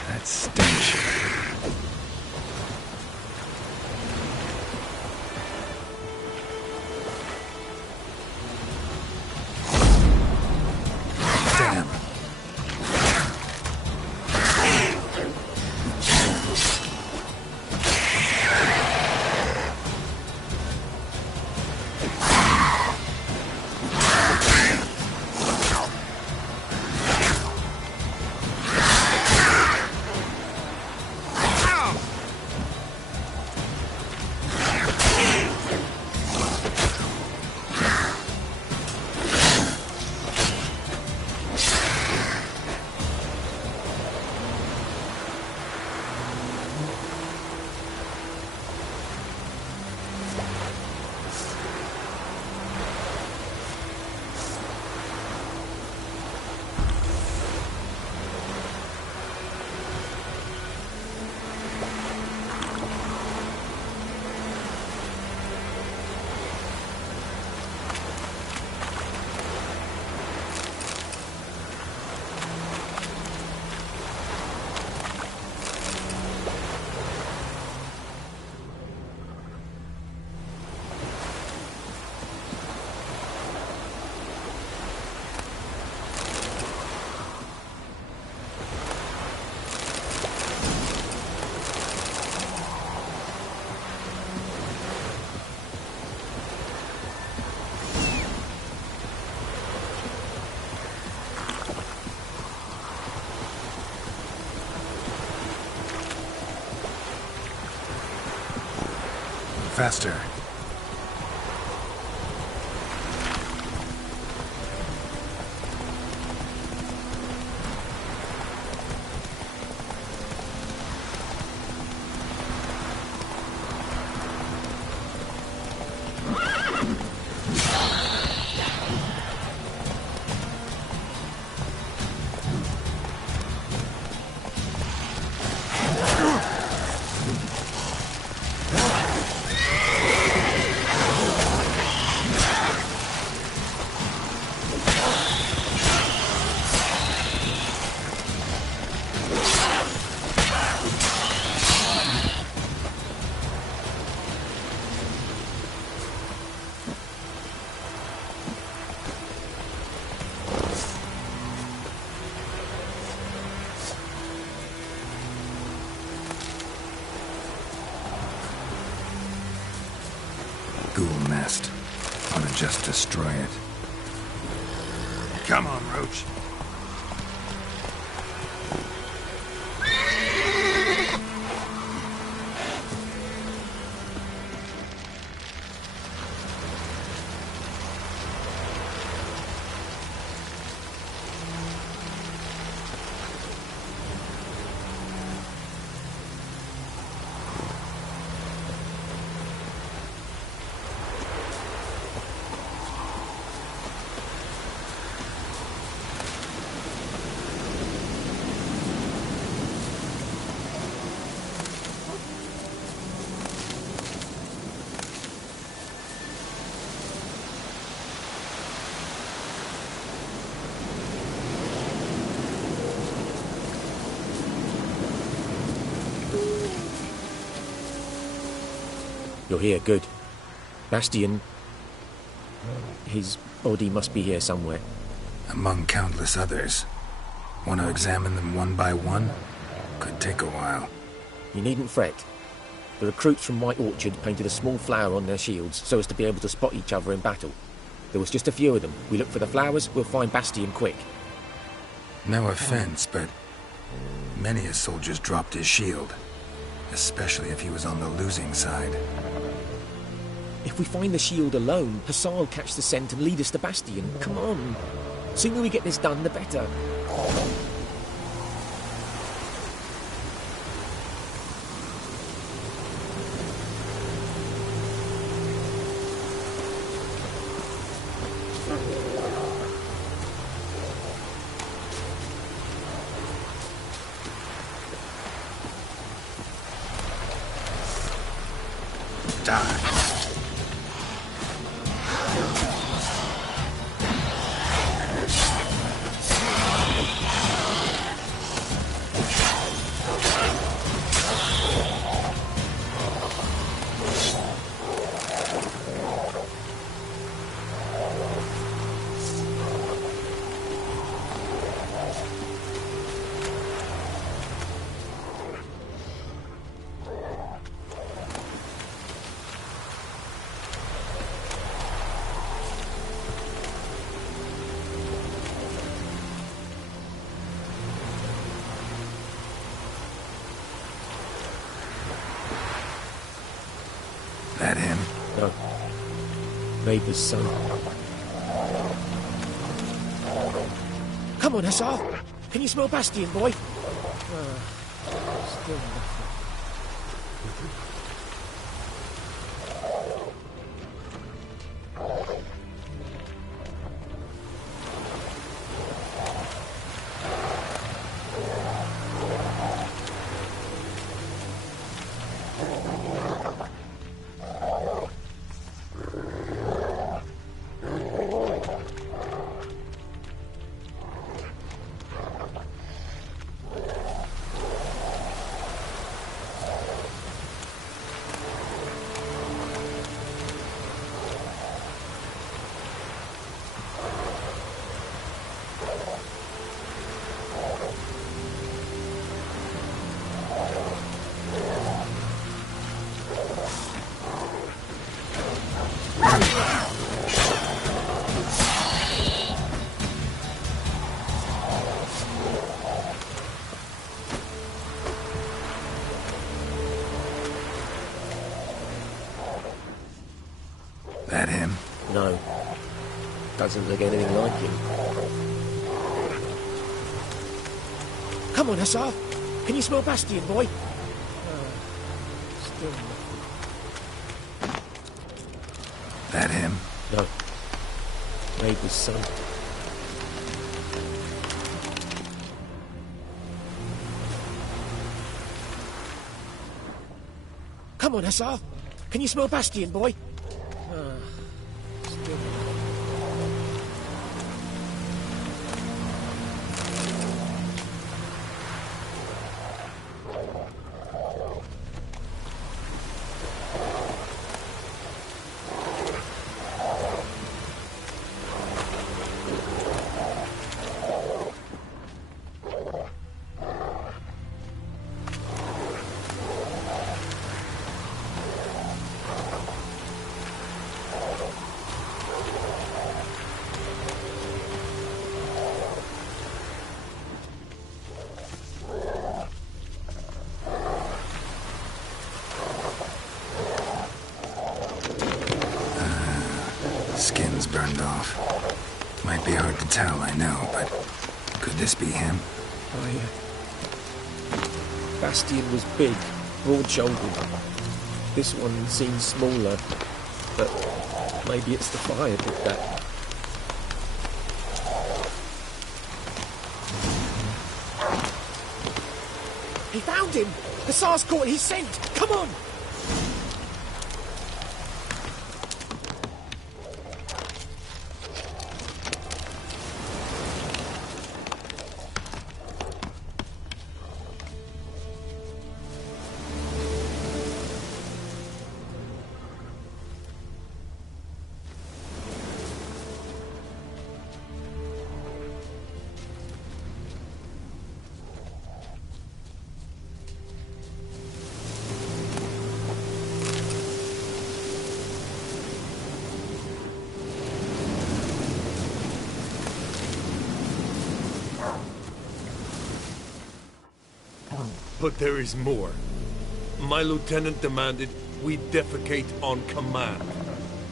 That stench. Damn. Faster. Ghoul nest. Ought to just destroy it. Come on, Roach. You're here, good. Bastion... His body must be here somewhere. Among countless others. Want to examine them one by one? Could take a while. You needn't fret. The recruits from White Orchard painted a small flower on their shields so as to be able to spot each other in battle. There was just a few of them. We look for the flowers, we'll find Bastion quick. No offense, but many a soldier's dropped his shield. Especially if he was on the losing side. If we find the shield alone, Hussar will catch the scent and lead us to Bastion. Come on. Sooner we get this done, the better. Die. That him? No. Neighbour's son. Come on, Hussar. Can you smell Bastion, boy? Still nothing. That him? No. Doesn't look anything like him. Come on, Hussar. Can you smell Bastion, boy? Still nothing. That him? No. Neighbour's son. Come on, Hussar. Can you smell Bastion, boy? Still nothing. Skin's burned off. Might be hard to tell, I know, but could this be him? Oh, yeah. Bastion was big, broad-shouldered. This one seems smaller, but maybe it's the fire did that. He found him! The Tsar's caught his scent! Come on! But there is more. My lieutenant demanded we defecate on command.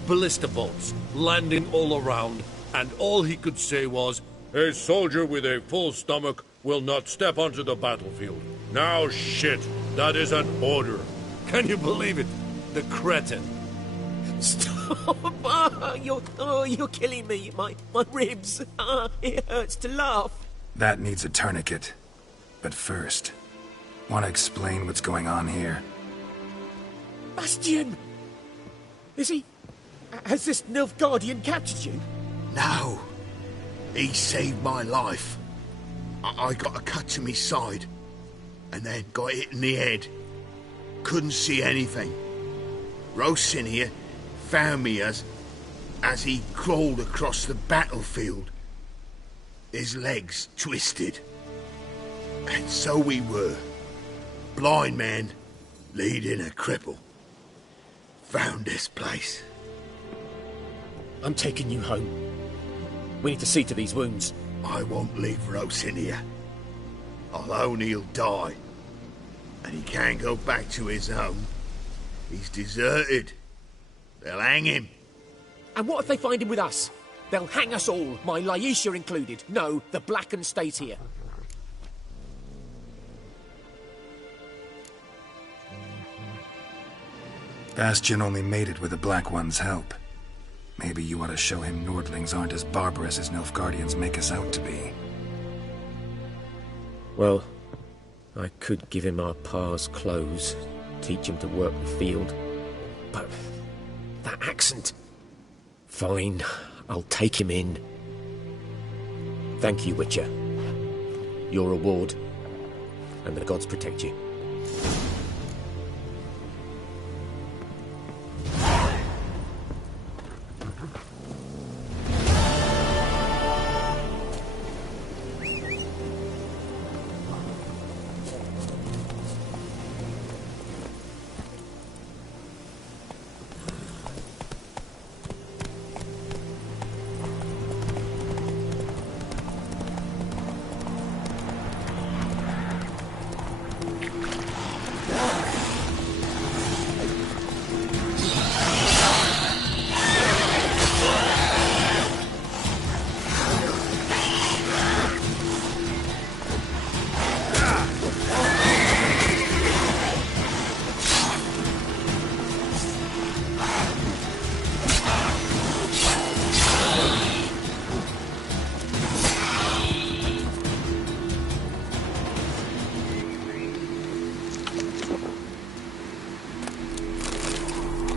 Ballista bolts, landing all around, and all he could say was, "A soldier with a full stomach will not step onto the battlefield." Now shit, that is an order. Can you believe it? The cretin. Stop! You're killing me. My ribs. It hurts to laugh. That needs a tourniquet. But first, want to explain what's going on here? Bastion! Is he... Has this Nilfgaardian captured you? No. He saved my life. I got a cut to me side, and then got hit in the head. Couldn't see anything. Rosinia found me as he crawled across the battlefield. His legs twisted. And so we were. Blind man leading a cripple. Found this place. I'm taking you home. We need to see to these wounds. I won't leave Rosinia. I'll own he'll die. And he can't go back to his home. He's deserted. They'll hang him. And what if they find him with us? They'll hang us all, my Laisha included. No, the Blacken stays here. Bastion only made it with the Black One's help. Maybe you ought to show him Nordlings aren't as barbarous as Nilfgaardians make us out to be. Well, I could give him our pa's clothes, teach him to work the field. But that accent... Fine, I'll take him in. Thank you, Witcher. Your reward, and the gods protect you.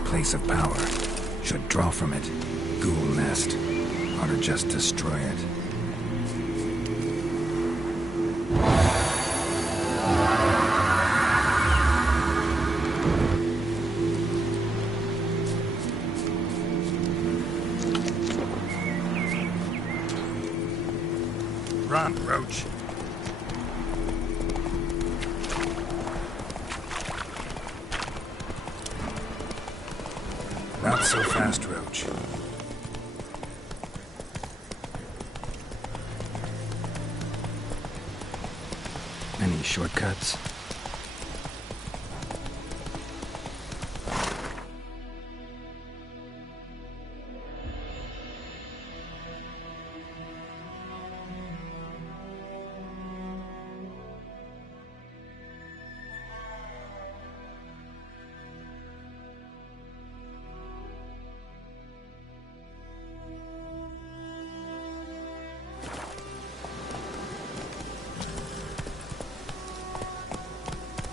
Place of power. Should draw from it. Ghoul nest. Ought to just destroy it. Run, Roach. Not so fast, Roach. Any shortcuts?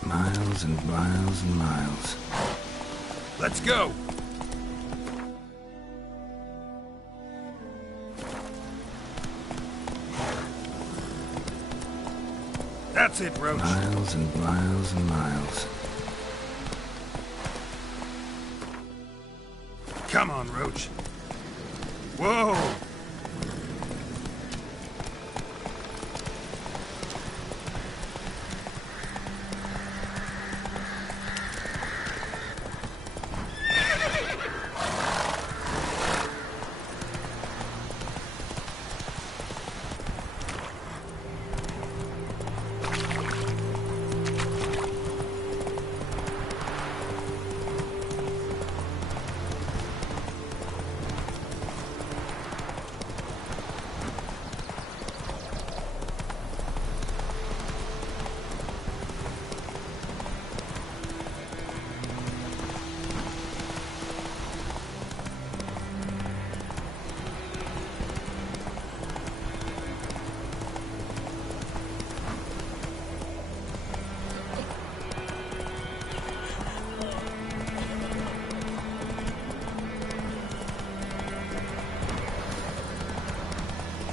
Miles and miles and miles. Let's go! That's it, Roach. Miles and miles and miles. Come on, Roach. Whoa!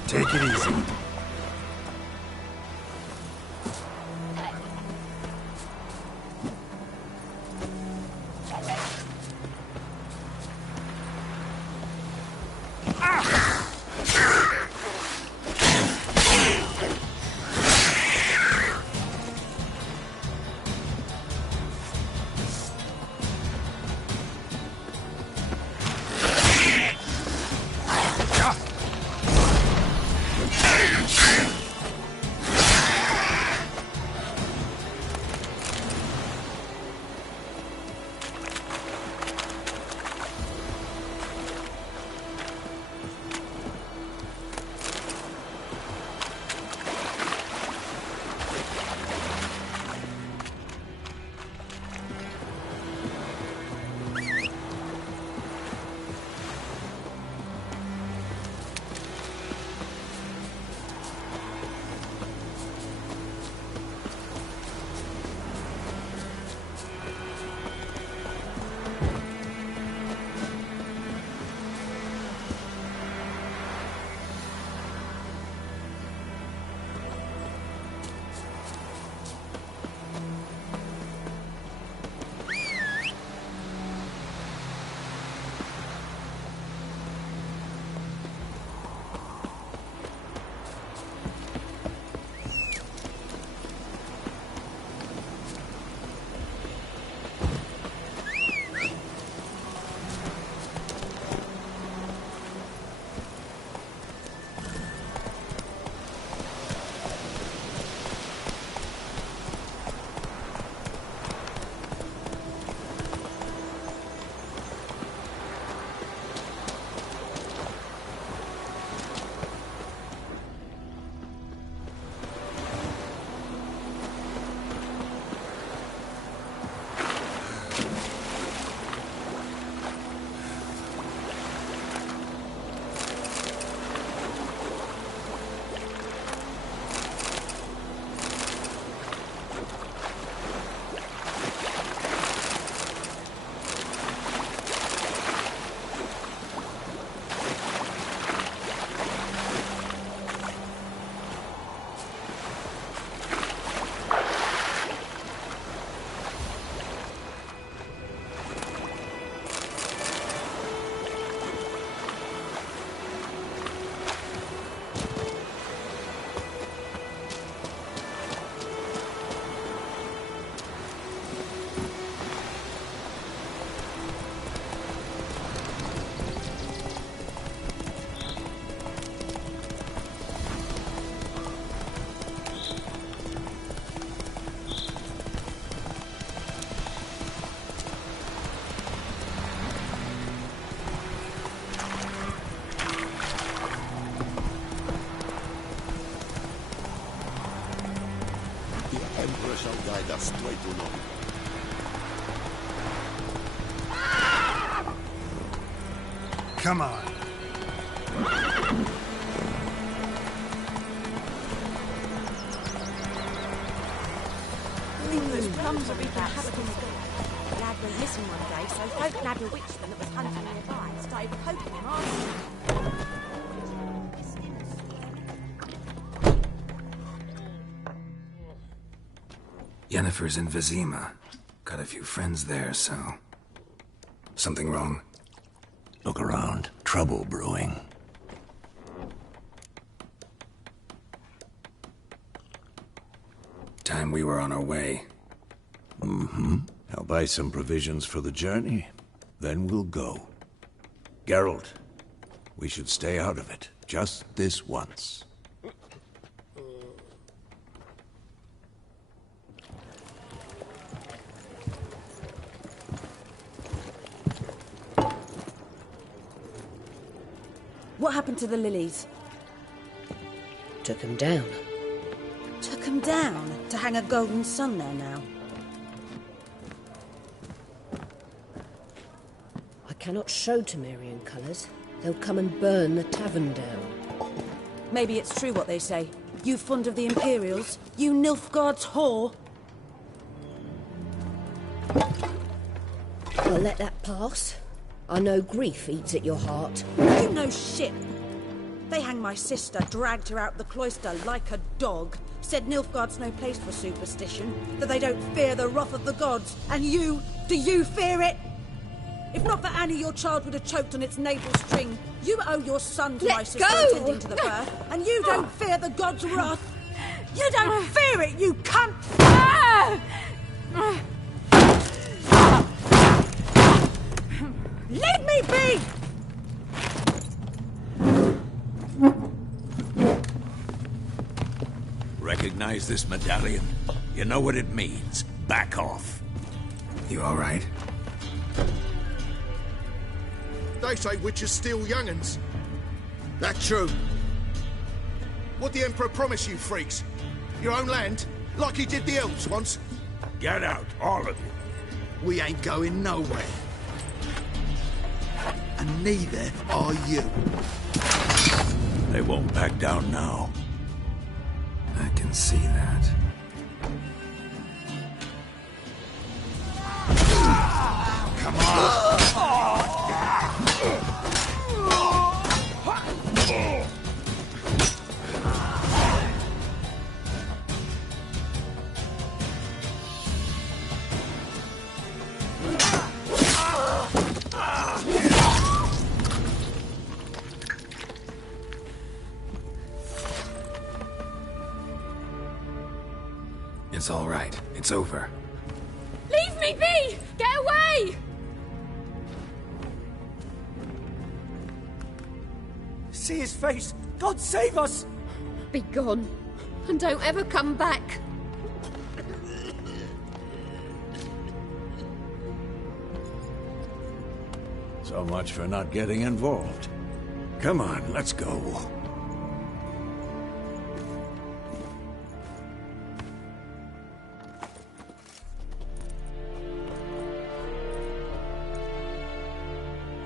Take it easy. Straight to know. Come on. Those plums will be perhaps the lad went missing one day, so folk nabbed a witchman that was hunting nearby and started poking him after. Yennefer's in Vizima. Got a few friends there, so... Something wrong? Look around. Trouble brewing. Time we were on our way. Mm-hmm. I'll buy some provisions for the journey. Then we'll go. Geralt, we should stay out of it. Just this once. What happened to the lilies? Took them down. Took them down to hang a golden sun there now. I cannot show Temerian colours. They'll come and burn the tavern down. Maybe it's true what they say. You fond of the Imperials? You Nilfgaard's whore? I'll let that pass. I know grief eats at your heart. You know shit. They hanged my sister, dragged her out the cloister like a dog. Said Nilfgaard's no place for superstition, that they don't fear the wrath of the gods. And you, do you fear it? If not for Annie, your child would have choked on its navel string. You owe your son to my sister attending to the birth, and you don't fear the gods' wrath. You don't fear it, you cunt! Leave me be! Recognize this medallion? You know what it means. Back off. You all right? They say witches steal young'uns. That true? What the Emperor promise you, freaks? Your own land? Like he did the elves once? Get out, all of you. We ain't going nowhere. And neither are you. They won't back down now. I can see that. Come on! It's all right. It's over. Leave me be! Get away! See his face! God save us! Be gone, and don't ever come back. So much for not getting involved. Come on, let's go.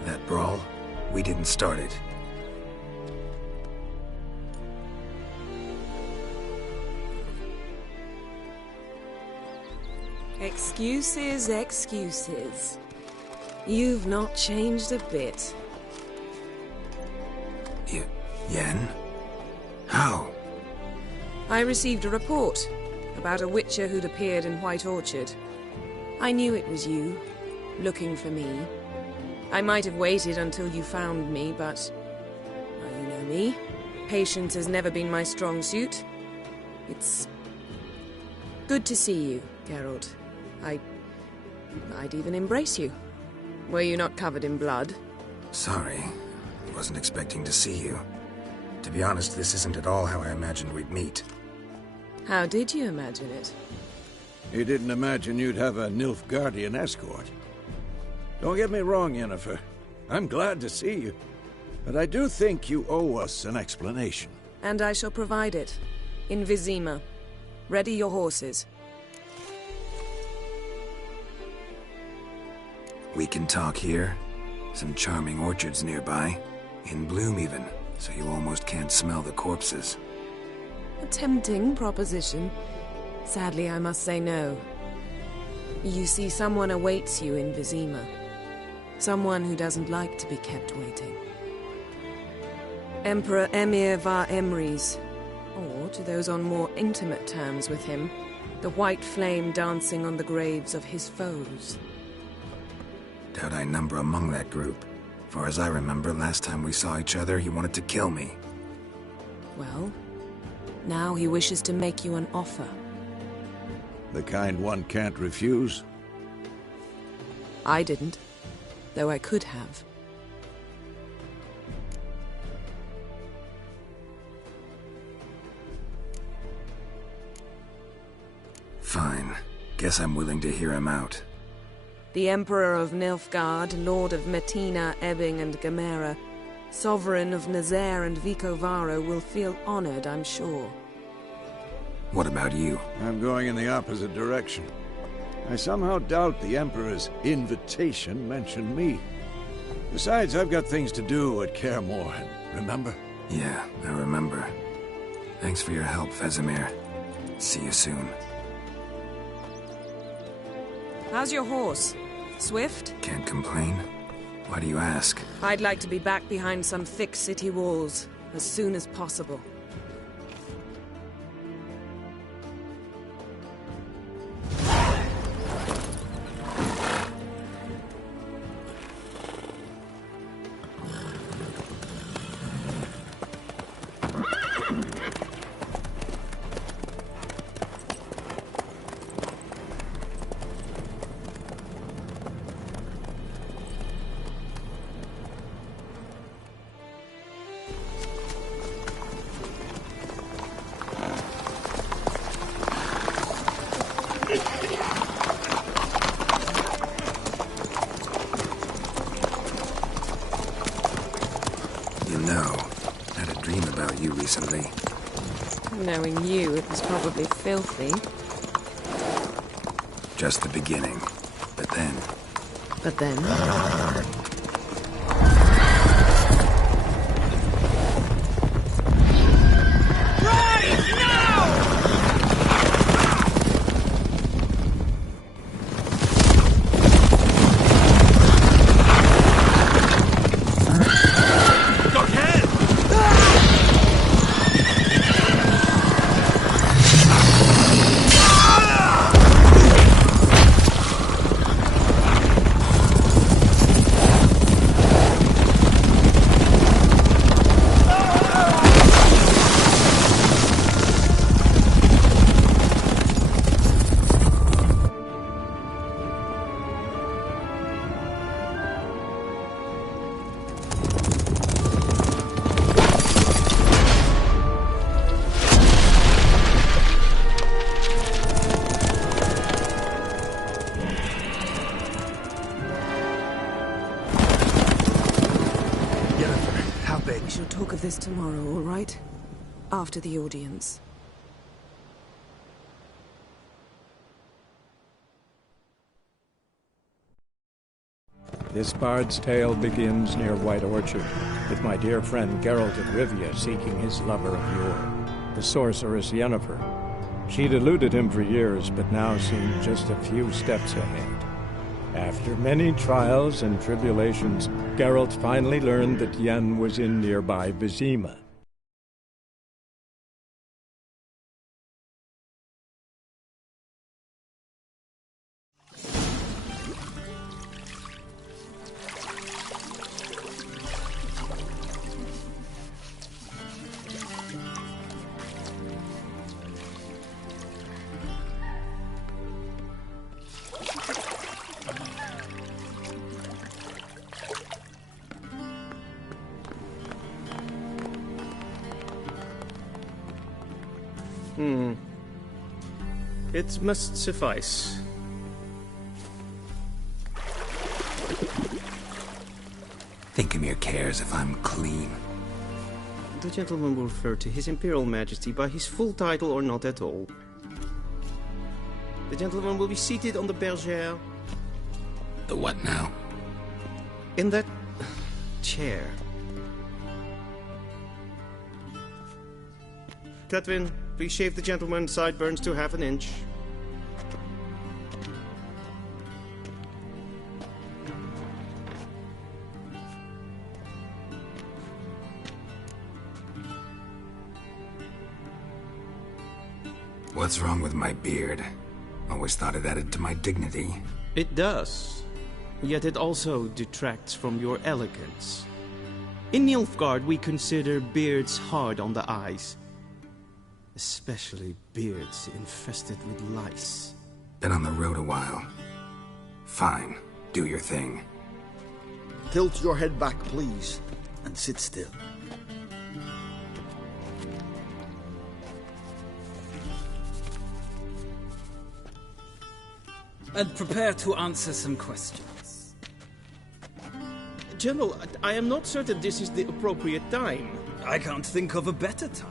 That brawl, we didn't start it. Excuses, excuses. You've not changed a bit. Yen? How? I received a report about a witcher who'd appeared in White Orchard. I knew it was you, looking for me. I might have waited until you found me, but... well, you know me. Patience has never been my strong suit. It's... good to see you, Geralt. I'd even embrace you. Were you not covered in blood? Sorry. Wasn't expecting to see you. To be honest, this isn't at all how I imagined we'd meet. How did you imagine it? You didn't imagine you'd have a Nilfgaardian escort. Don't get me wrong, Yennefer. I'm glad to see you. But I do think you owe us an explanation. And I shall provide it. In Vizima. Ready your horses. We can talk here. Some charming orchards nearby. In bloom even, so you almost can't smell the corpses. A tempting proposition. Sadly, I must say no. You see, someone awaits you in Vizima. Someone who doesn't like to be kept waiting. Emperor Emir var Emrys. Or, to those on more intimate terms with him, the white flame dancing on the graves of his foes. Doubt I number among that group. Far as I remember, last time we saw each other, he wanted to kill me. Well, now he wishes to make you an offer. The kind one can't refuse? I didn't, though I could have. Fine. Guess I'm willing to hear him out. The Emperor of Nilfgaard, Lord of Metina, Ebbing and Gamera, Sovereign of Nazaire and Vicovaro will feel honored, I'm sure. What about you? I'm going in the opposite direction. I somehow doubt the Emperor's invitation mentioned me. Besides, I've got things to do at Kaer Morhen, remember? Yeah, I remember. Thanks for your help, Vesemir. See you soon. How's your horse? Swift? Can't complain. Why do you ask? I'd like to be back behind some thick city walls. as soon as possible. Recently. Knowing you, it was probably filthy. Just the beginning. But then... But then? This tomorrow, all right? After the audience. This bard's tale begins near White Orchard, with my dear friend Geralt of Rivia seeking his lover of yore, the sorceress Yennefer. She'd eluded him for years, but now seemed just a few steps ahead. After many trials and tribulations, Geralt finally learned that Yen was in nearby Vizima. It must suffice. Thinking cares if I'm clean. The gentleman will refer to His Imperial Majesty by his full title or not at all. The gentleman will be seated on the bergère. The what now? In that chair. Catwin, please shave the gentleman's sideburns to ½ an inch. What's wrong with my beard? Always thought it added to my dignity. It does. Yet it also detracts from your elegance. In Nilfgaard, we consider beards hard on the eyes. Especially beards infested with lice. Been on the road a while. Fine. Do your thing. Tilt your head back, please, and sit still. And prepare to answer some questions. General, I am not certain this is the appropriate time. I can't think of a better time.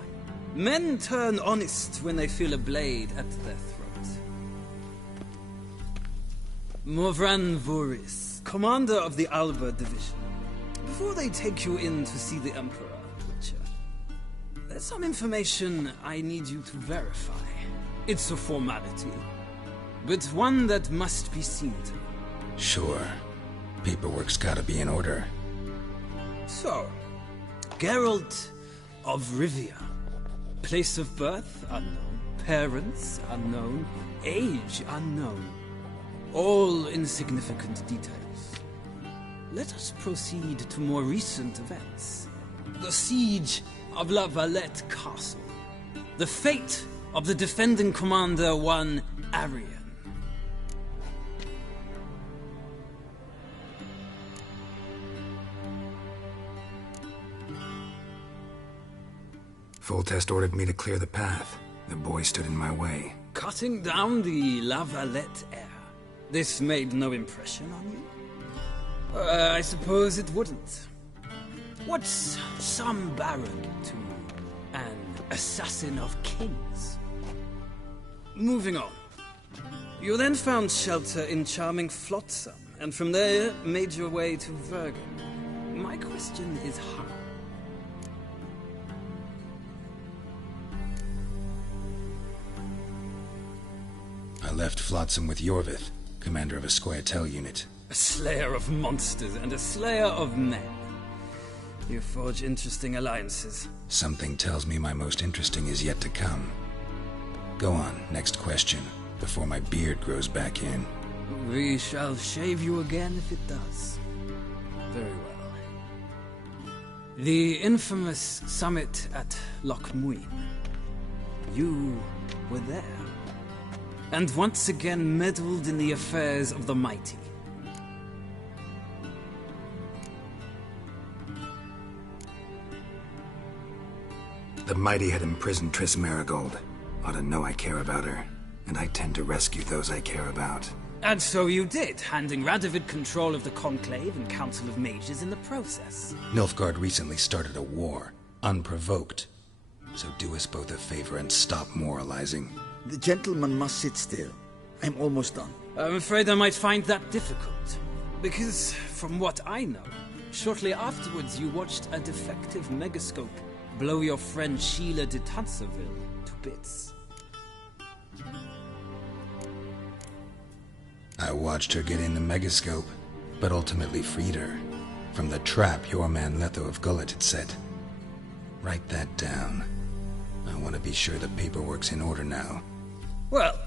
Men turn honest when they feel a blade at their throat. Morvran Voris, commander of the Alba Division. Before they take you in to see the Emperor, Witcher, there's some information I need you to verify. It's a formality, but one that must be seen to. Sure. Paperwork's gotta be in order. So, Geralt of Rivia. Place of birth unknown, parents unknown, age unknown. All insignificant details. Let us proceed to more recent events. The siege of La Valette Castle. The fate of the defending commander, one Arian. Foltest ordered me to clear the path. The boy stood in my way. Cutting down the La Valette heir. This made no impression on you? I suppose it wouldn't. What's some baron to an assassin of kings? Moving on. You then found shelter in charming Flotsam, and from there made your way to Vergen. My question is how? I left Flotsam with Yorvith, commander of a Scoia'tael unit. A slayer of monsters and a slayer of men. You forge interesting alliances. Something tells me my most interesting is yet to come. Go on, next question, before my beard grows back in. We shall shave you again if it does. Very well. The infamous summit at Loch Muin. You were there. And once again meddled in the affairs of the mighty. The mighty had imprisoned Triss Marigold. Ought to know I care about her, and I tend to rescue those I care about. And so you did, handing Radovid control of the Conclave and Council of Mages in the process. Nilfgaard recently started a war, unprovoked. So do us both a favor and stop moralizing. The gentleman must sit still. I'm almost done. I'm afraid I might find that difficult. Because, from what I know, shortly afterwards you watched a defective megascope blow your friend Sheila de Tanserville to bits. I watched her get in the megascope, but ultimately freed her from the trap your man Letho of Gullet had set. Write that down. I want to be sure the paperwork's in order now. Well,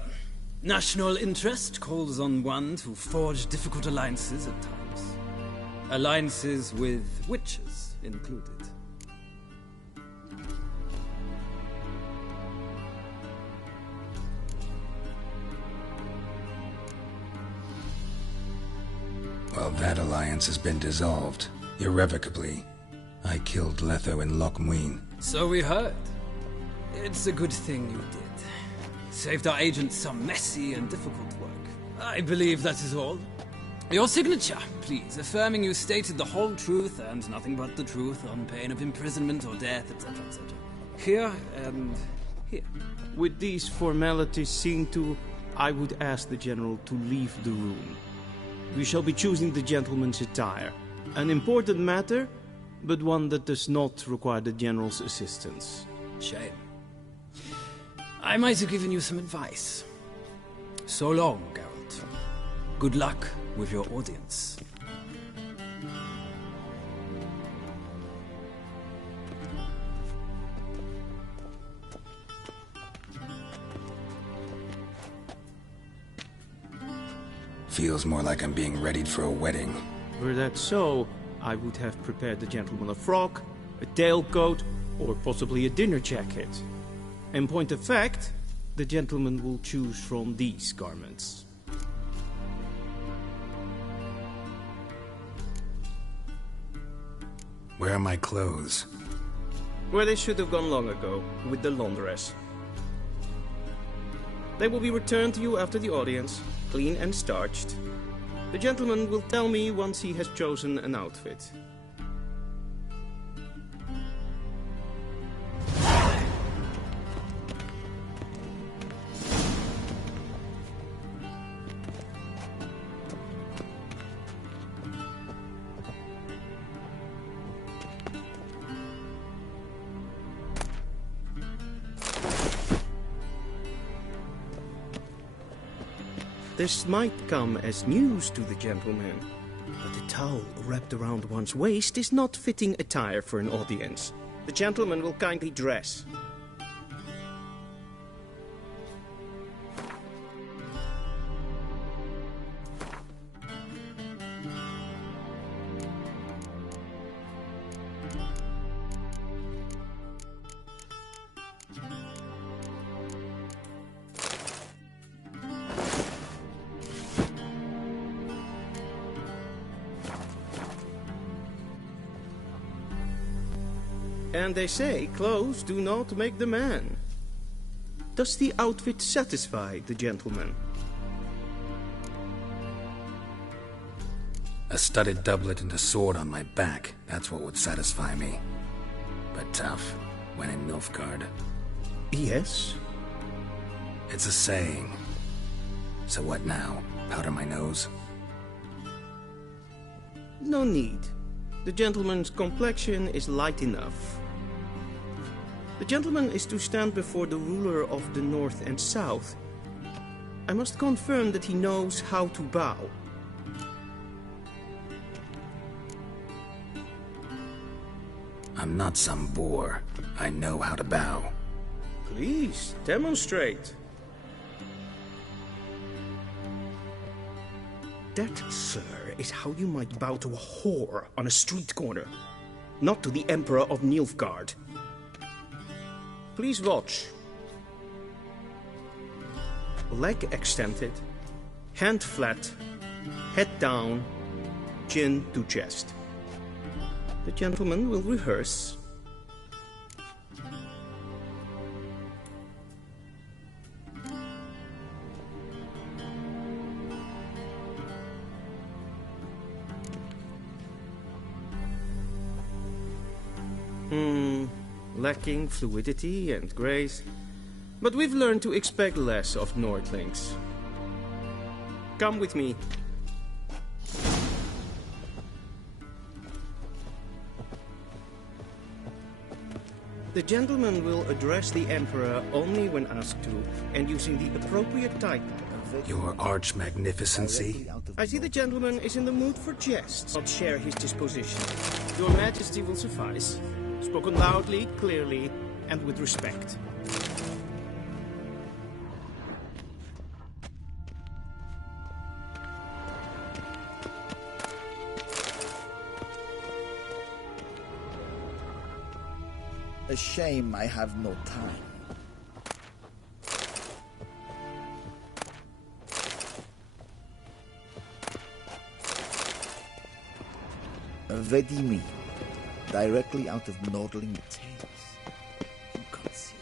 national interest calls on one to forge difficult alliances at times. Alliances with witches included. Well, that alliance has been dissolved, irrevocably. I killed Letho in Loch Muin. So we heard. It's a good thing you did. Saved our agent some messy and difficult work. I believe that is all. Your signature, please, affirming you stated the whole truth and nothing but the truth on pain of imprisonment or death, etc., etc. Here and here. With these formalities seen to, I would ask the General to leave the room. We shall be choosing the gentleman's attire. An important matter, but one that does not require the General's assistance. Shame. I might have given you some advice. So long, Geralt. Good luck with your audience. Feels more like I'm being readied for a wedding. Were that so, I would have prepared the gentleman a frock, a tailcoat, or possibly a dinner jacket. In point of fact, the gentleman will choose from these garments. Where are my clothes? Where they should have gone long ago, with the laundress. They will be returned to you after the audience, clean and starched. The gentleman will tell me once he has chosen an outfit. This might come as news to the gentleman, but a towel wrapped around one's waist is not fitting attire for an audience. The gentleman will kindly dress. And they say clothes do not make the man. Does the outfit satisfy the gentleman? A studded doublet and a sword on my back, that's what would satisfy me. But tough, when in Nilfgaard. Yes? It's a saying. So what now? Powder my nose? No need. The gentleman's complexion is light enough. The gentleman is to stand before the ruler of the North and South. I must confirm that he knows how to bow. I'm not some boor. I know how to bow. Please, demonstrate. That, sir, is how you might bow to a whore on a street corner, not to the Emperor of Nilfgaard. Please watch. Leg extended, hand flat, head down, chin to chest. The gentleman will rehearse. Lacking fluidity and grace. But we've learned to expect less of Nordlings. Come with me. The gentleman will address the Emperor only when asked to, and using the appropriate title. Your arch-magnificency? I see the gentleman is in the mood for jests, not share his disposition. Your Majesty will suffice. Spoken loudly, clearly, and with respect. A shame I have no time. Vedimi, directly out of Nordling tales. You can't see.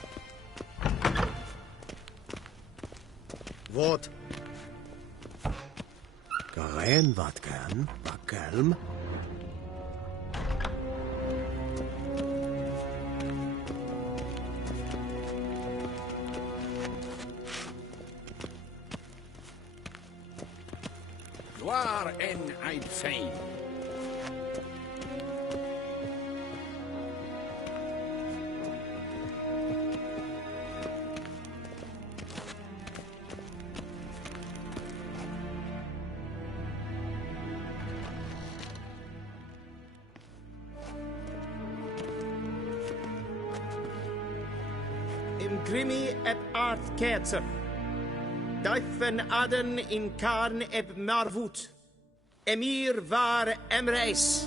Wat? Karen, wat kan? Bakelm? Waar en uit fijn. Imgrimi eb art ketzer. Dijfen aden in karn eb marvoet. Emir var emreis.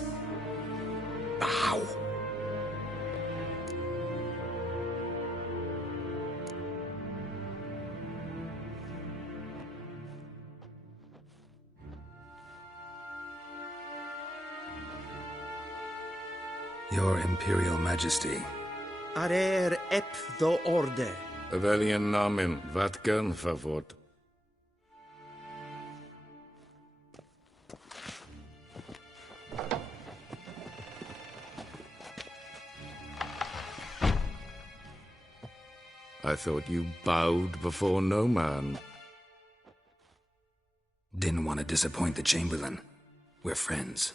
Bow. Your Imperial Majesty. Arer ep the orde. Weljen namen, wat kan favort? I thought you bowed before no man. Didn't want to disappoint the Chamberlain. We're friends.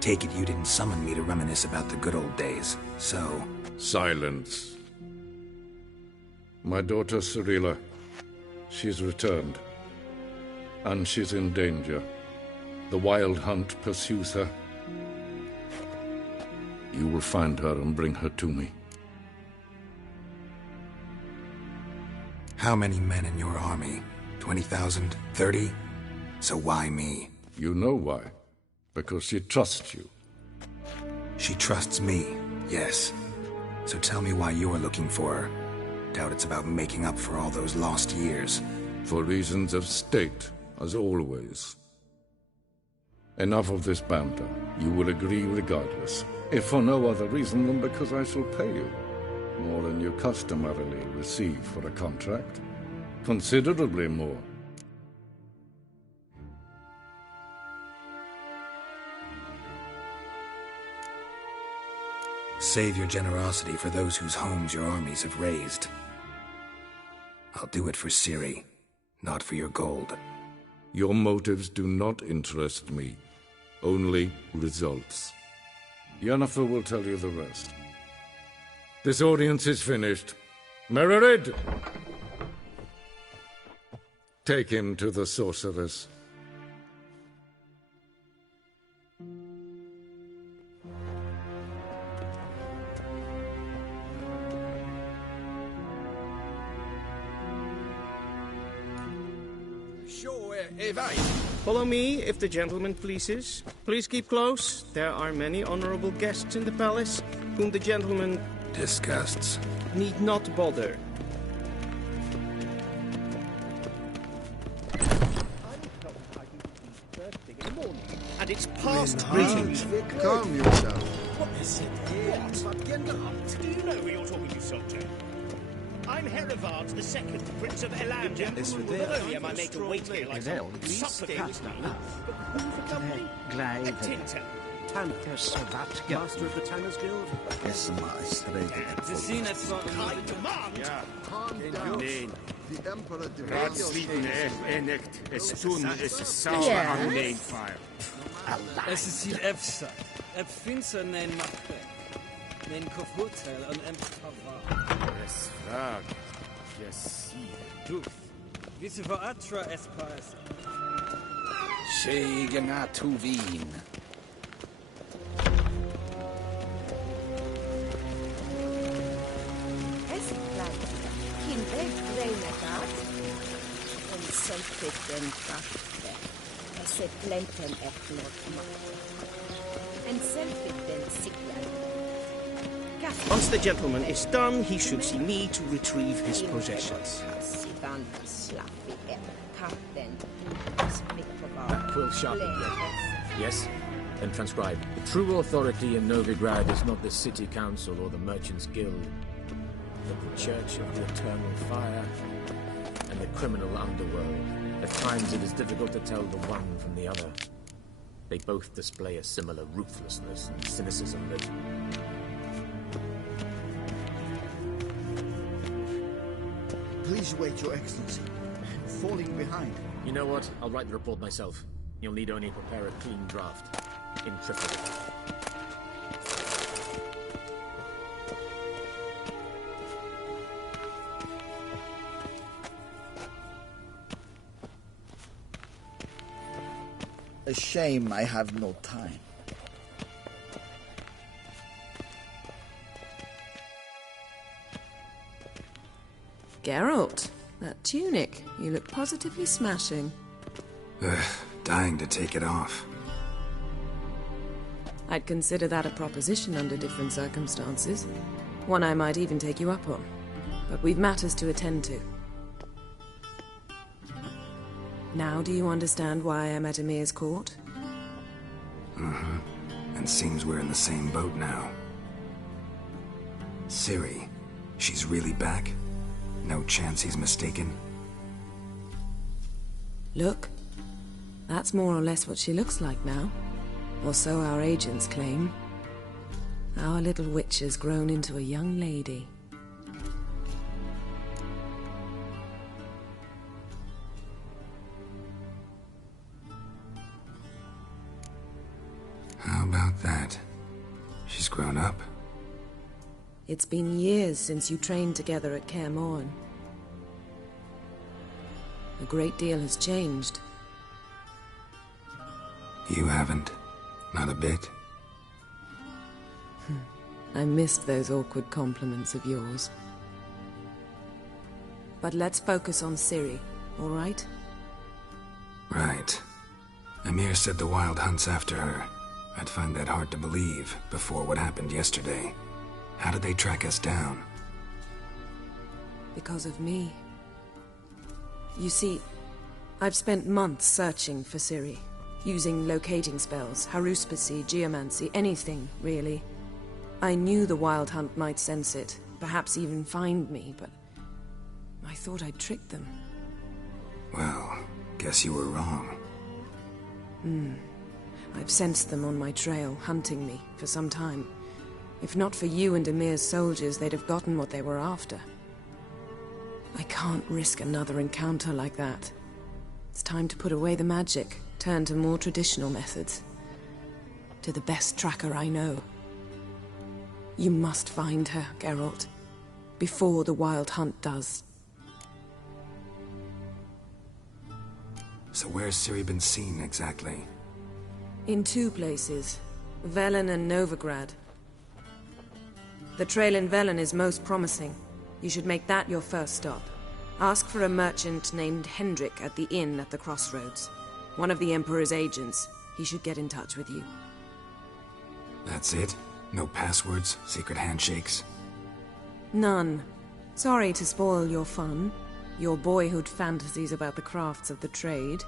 Take it you didn't summon me to reminisce about the good old days, so... Silence. My daughter Cyrilla, she's returned. And she's in danger. The wild hunt pursues her. You will find her and bring her to me. How many men in your army? 20,000? 30? So why me? You know why. Because she trusts you. She trusts me, yes. So tell me why you're looking for her. Doubt it's about making up for all those lost years. For reasons of state, as always. Enough of this banter. You will agree regardless. If for no other reason than because I shall pay you. More than you customarily receive for a contract. Considerably more. Save your generosity for those whose homes your armies have razed. I'll do it for Ciri, not for your gold. Your motives do not interest me. Only results. Yennefer will tell you the rest. This audience is finished. Mererid! Take him to the sorceress. Follow me, if the gentleman pleases. Please keep close. There are many honorable guests in the palace, whom the gentleman... disgusts. ...need not bother. And it's past greeting. Calm yourself. What is it? Do you know who you're talking to, soldier? I'm Herivard the Second, Prince of Elandia. Not only am I made to wait here like some supplicating Tinta. Master of the Tanners Guild? Yes, Master. I demand! Nein. The Emperor Ratslieden enekt, es tun, es sauer am Nehnfall. Es is hier efsa. Ep finser nein mache. Nein kof hotel an empava. Es fragt, yes, sie. Du, wisse vor atra espas. Schegena tu Wien. Selfie kraft. Es är blänten efter and selfie Once the gentleman is done, he should see me to retrieve his possessions. Quill sharpened yet. Yes? Then transcribe. The true authority in Novigrad is not the City Council or the Merchants Guild, but the Church of the Eternal Fire and the criminal underworld. At times it is difficult to tell the one from the other. They both display a similar ruthlessness and cynicism that... Please wait, Your Excellency. I'm falling behind. You know what? I'll write the report myself. You'll need only prepare a clean draft. In triplicate. A shame I have no time. Geralt, that tunic. You look positively smashing. Dying to take it off. I'd consider that a proposition under different circumstances. One I might even take you up on. But we've matters to attend to. Now do you understand why I'm at Emir's court? Mm-hmm. And seems we're in the same boat now. Ciri, she's really back? No chance he's mistaken? Look, that's more or less what she looks like now. Or so our agents claim. Our little witch has grown into a young lady. How about that? She's grown up? It's been years since you trained together at Kaer Morhen. A great deal has changed. You haven't? Not a bit? I missed those awkward compliments of yours. But let's focus on Ciri, all right? Right. Emir said the Wild Hunt's after her. I'd find that hard to believe before what happened yesterday. How did they track us down? Because of me. You see, I've spent months searching for Ciri, using locating spells, haruspicy, geomancy, anything, really. I knew the Wild Hunt might sense it, perhaps even find me, but I thought I'd tricked them. Well, guess you were wrong. I've sensed them on my trail, hunting me, for some time. If not for you and Emir's soldiers, they'd have gotten what they were after. I can't risk another encounter like that. It's time to put away the magic, turn to more traditional methods. To the best tracker I know. You must find her, Geralt, before the Wild Hunt does. So where's Ciri been seen, exactly? In 2 places, Velen and Novigrad. The trail in Velen is most promising. You should make that your first stop. Ask for a merchant named Hendrik at the inn at the crossroads. One of the Emperor's agents. He should get in touch with you. That's it? No passwords, secret handshakes? None. Sorry to spoil your fun, your boyhood fantasies about the crafts of the trade.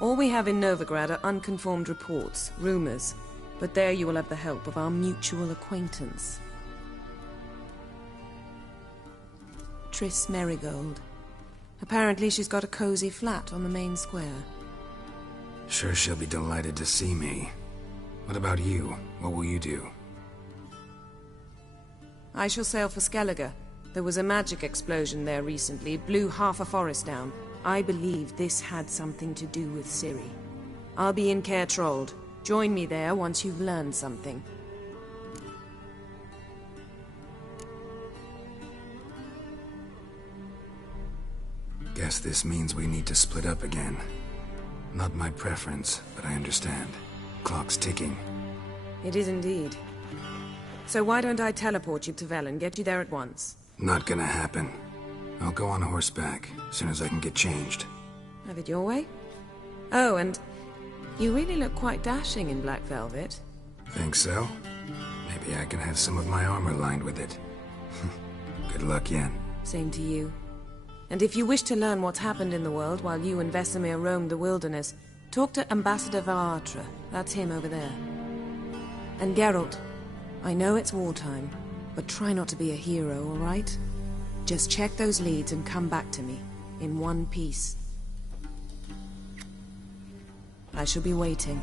All we have in Novigrad are unconfirmed reports, rumors, but there you will have the help of our mutual acquaintance. Triss Merigold. Apparently she's got a cozy flat on the main square. Sure she'll be delighted to see me. What about you? What will you do? I shall sail for Skellige. There was a magic explosion there recently, blew half a forest down. I believe this had something to do with Ciri. I'll be in Caer Trold. Join me there once you've learned something. Guess this means we need to split up again. Not my preference, but I understand. Clock's ticking. It is indeed. So why don't I teleport you to Velen, get you there at once? Not gonna happen. I'll go on horseback, as soon as I can get changed. Have it your way? Oh, and you really look quite dashing in black velvet. Think so? Maybe I can have some of my armor lined with it. Good luck, Yen. Same to you. And if you wish to learn what's happened in the world while you and Vesemir roamed the wilderness, talk to Ambassador Varatra. That's him over there. And Geralt, I know it's wartime, but try not to be a hero, all right? Just check those leads and come back to me, in one piece. I shall be waiting.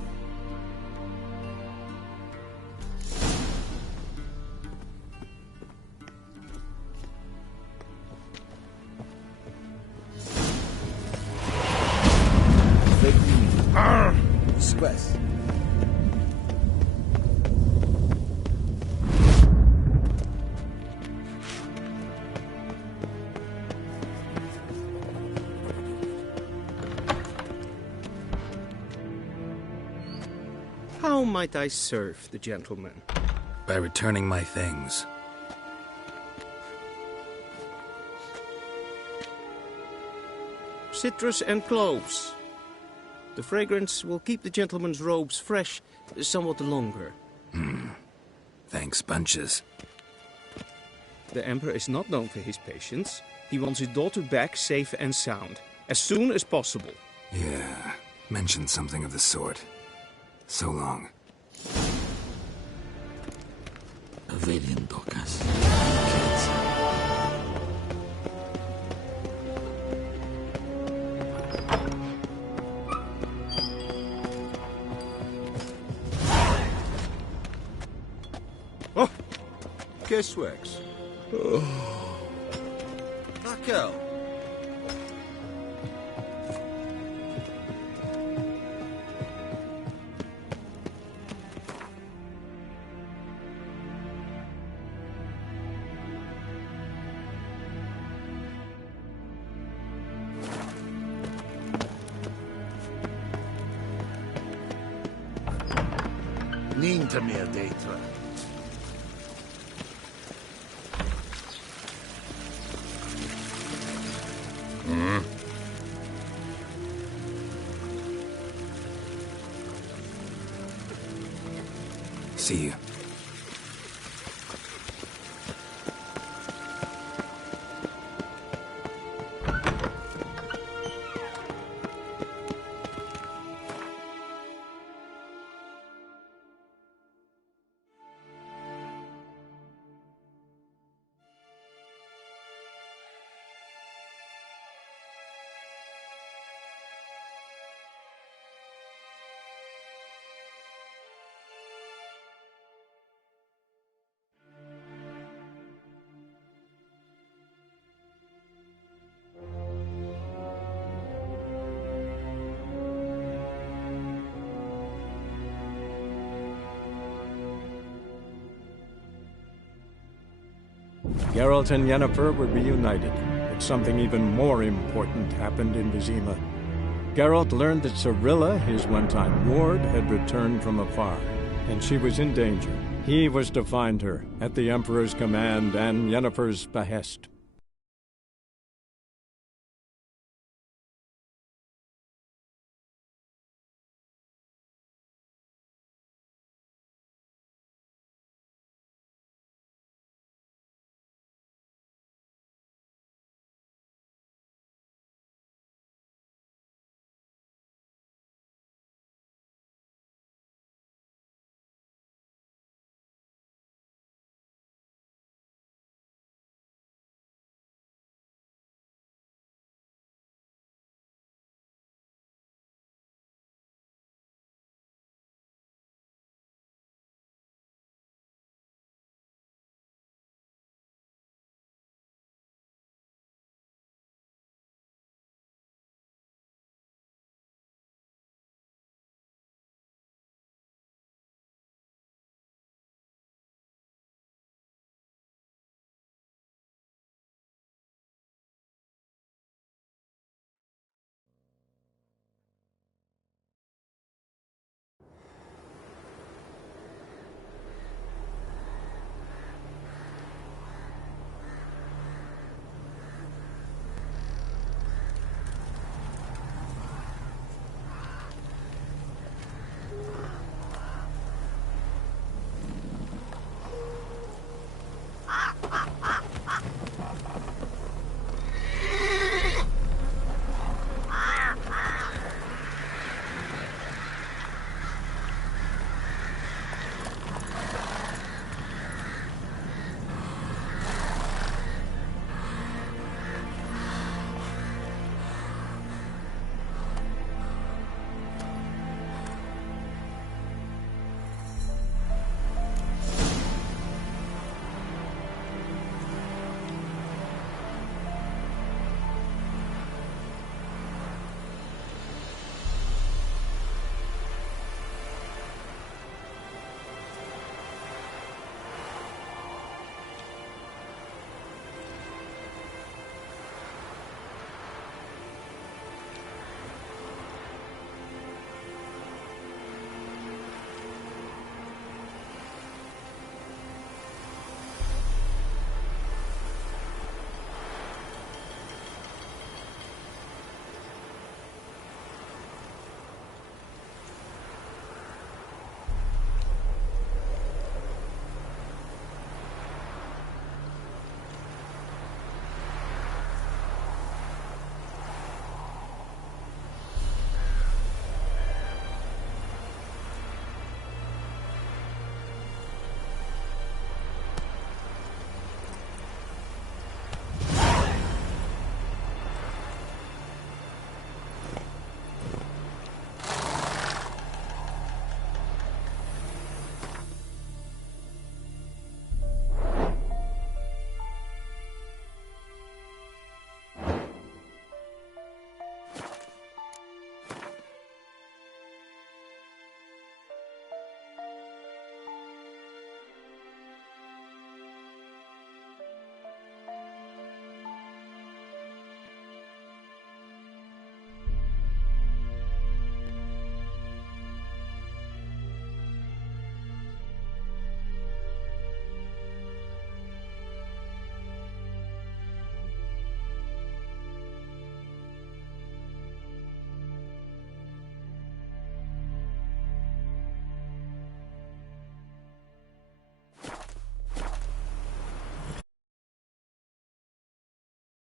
Express. How might I serve the gentleman? By returning my things. Citrus and cloves. The fragrance will keep the gentleman's robes fresh somewhat longer. Thanks, bunches. The Emperor is not known for his patience. He wants his daughter back safe and sound, as soon as possible. Yeah, mentioned something of the sort. So long. Avelian Docas. Oh, Kiswex. Raquel. Inte mer dejtra. See you. Geralt and Yennefer were reunited, but something even more important happened in Vizima. Geralt learned that Cirilla, his one-time ward, had returned from afar, and she was in danger. He was to find her, at the Emperor's command and Yennefer's behest.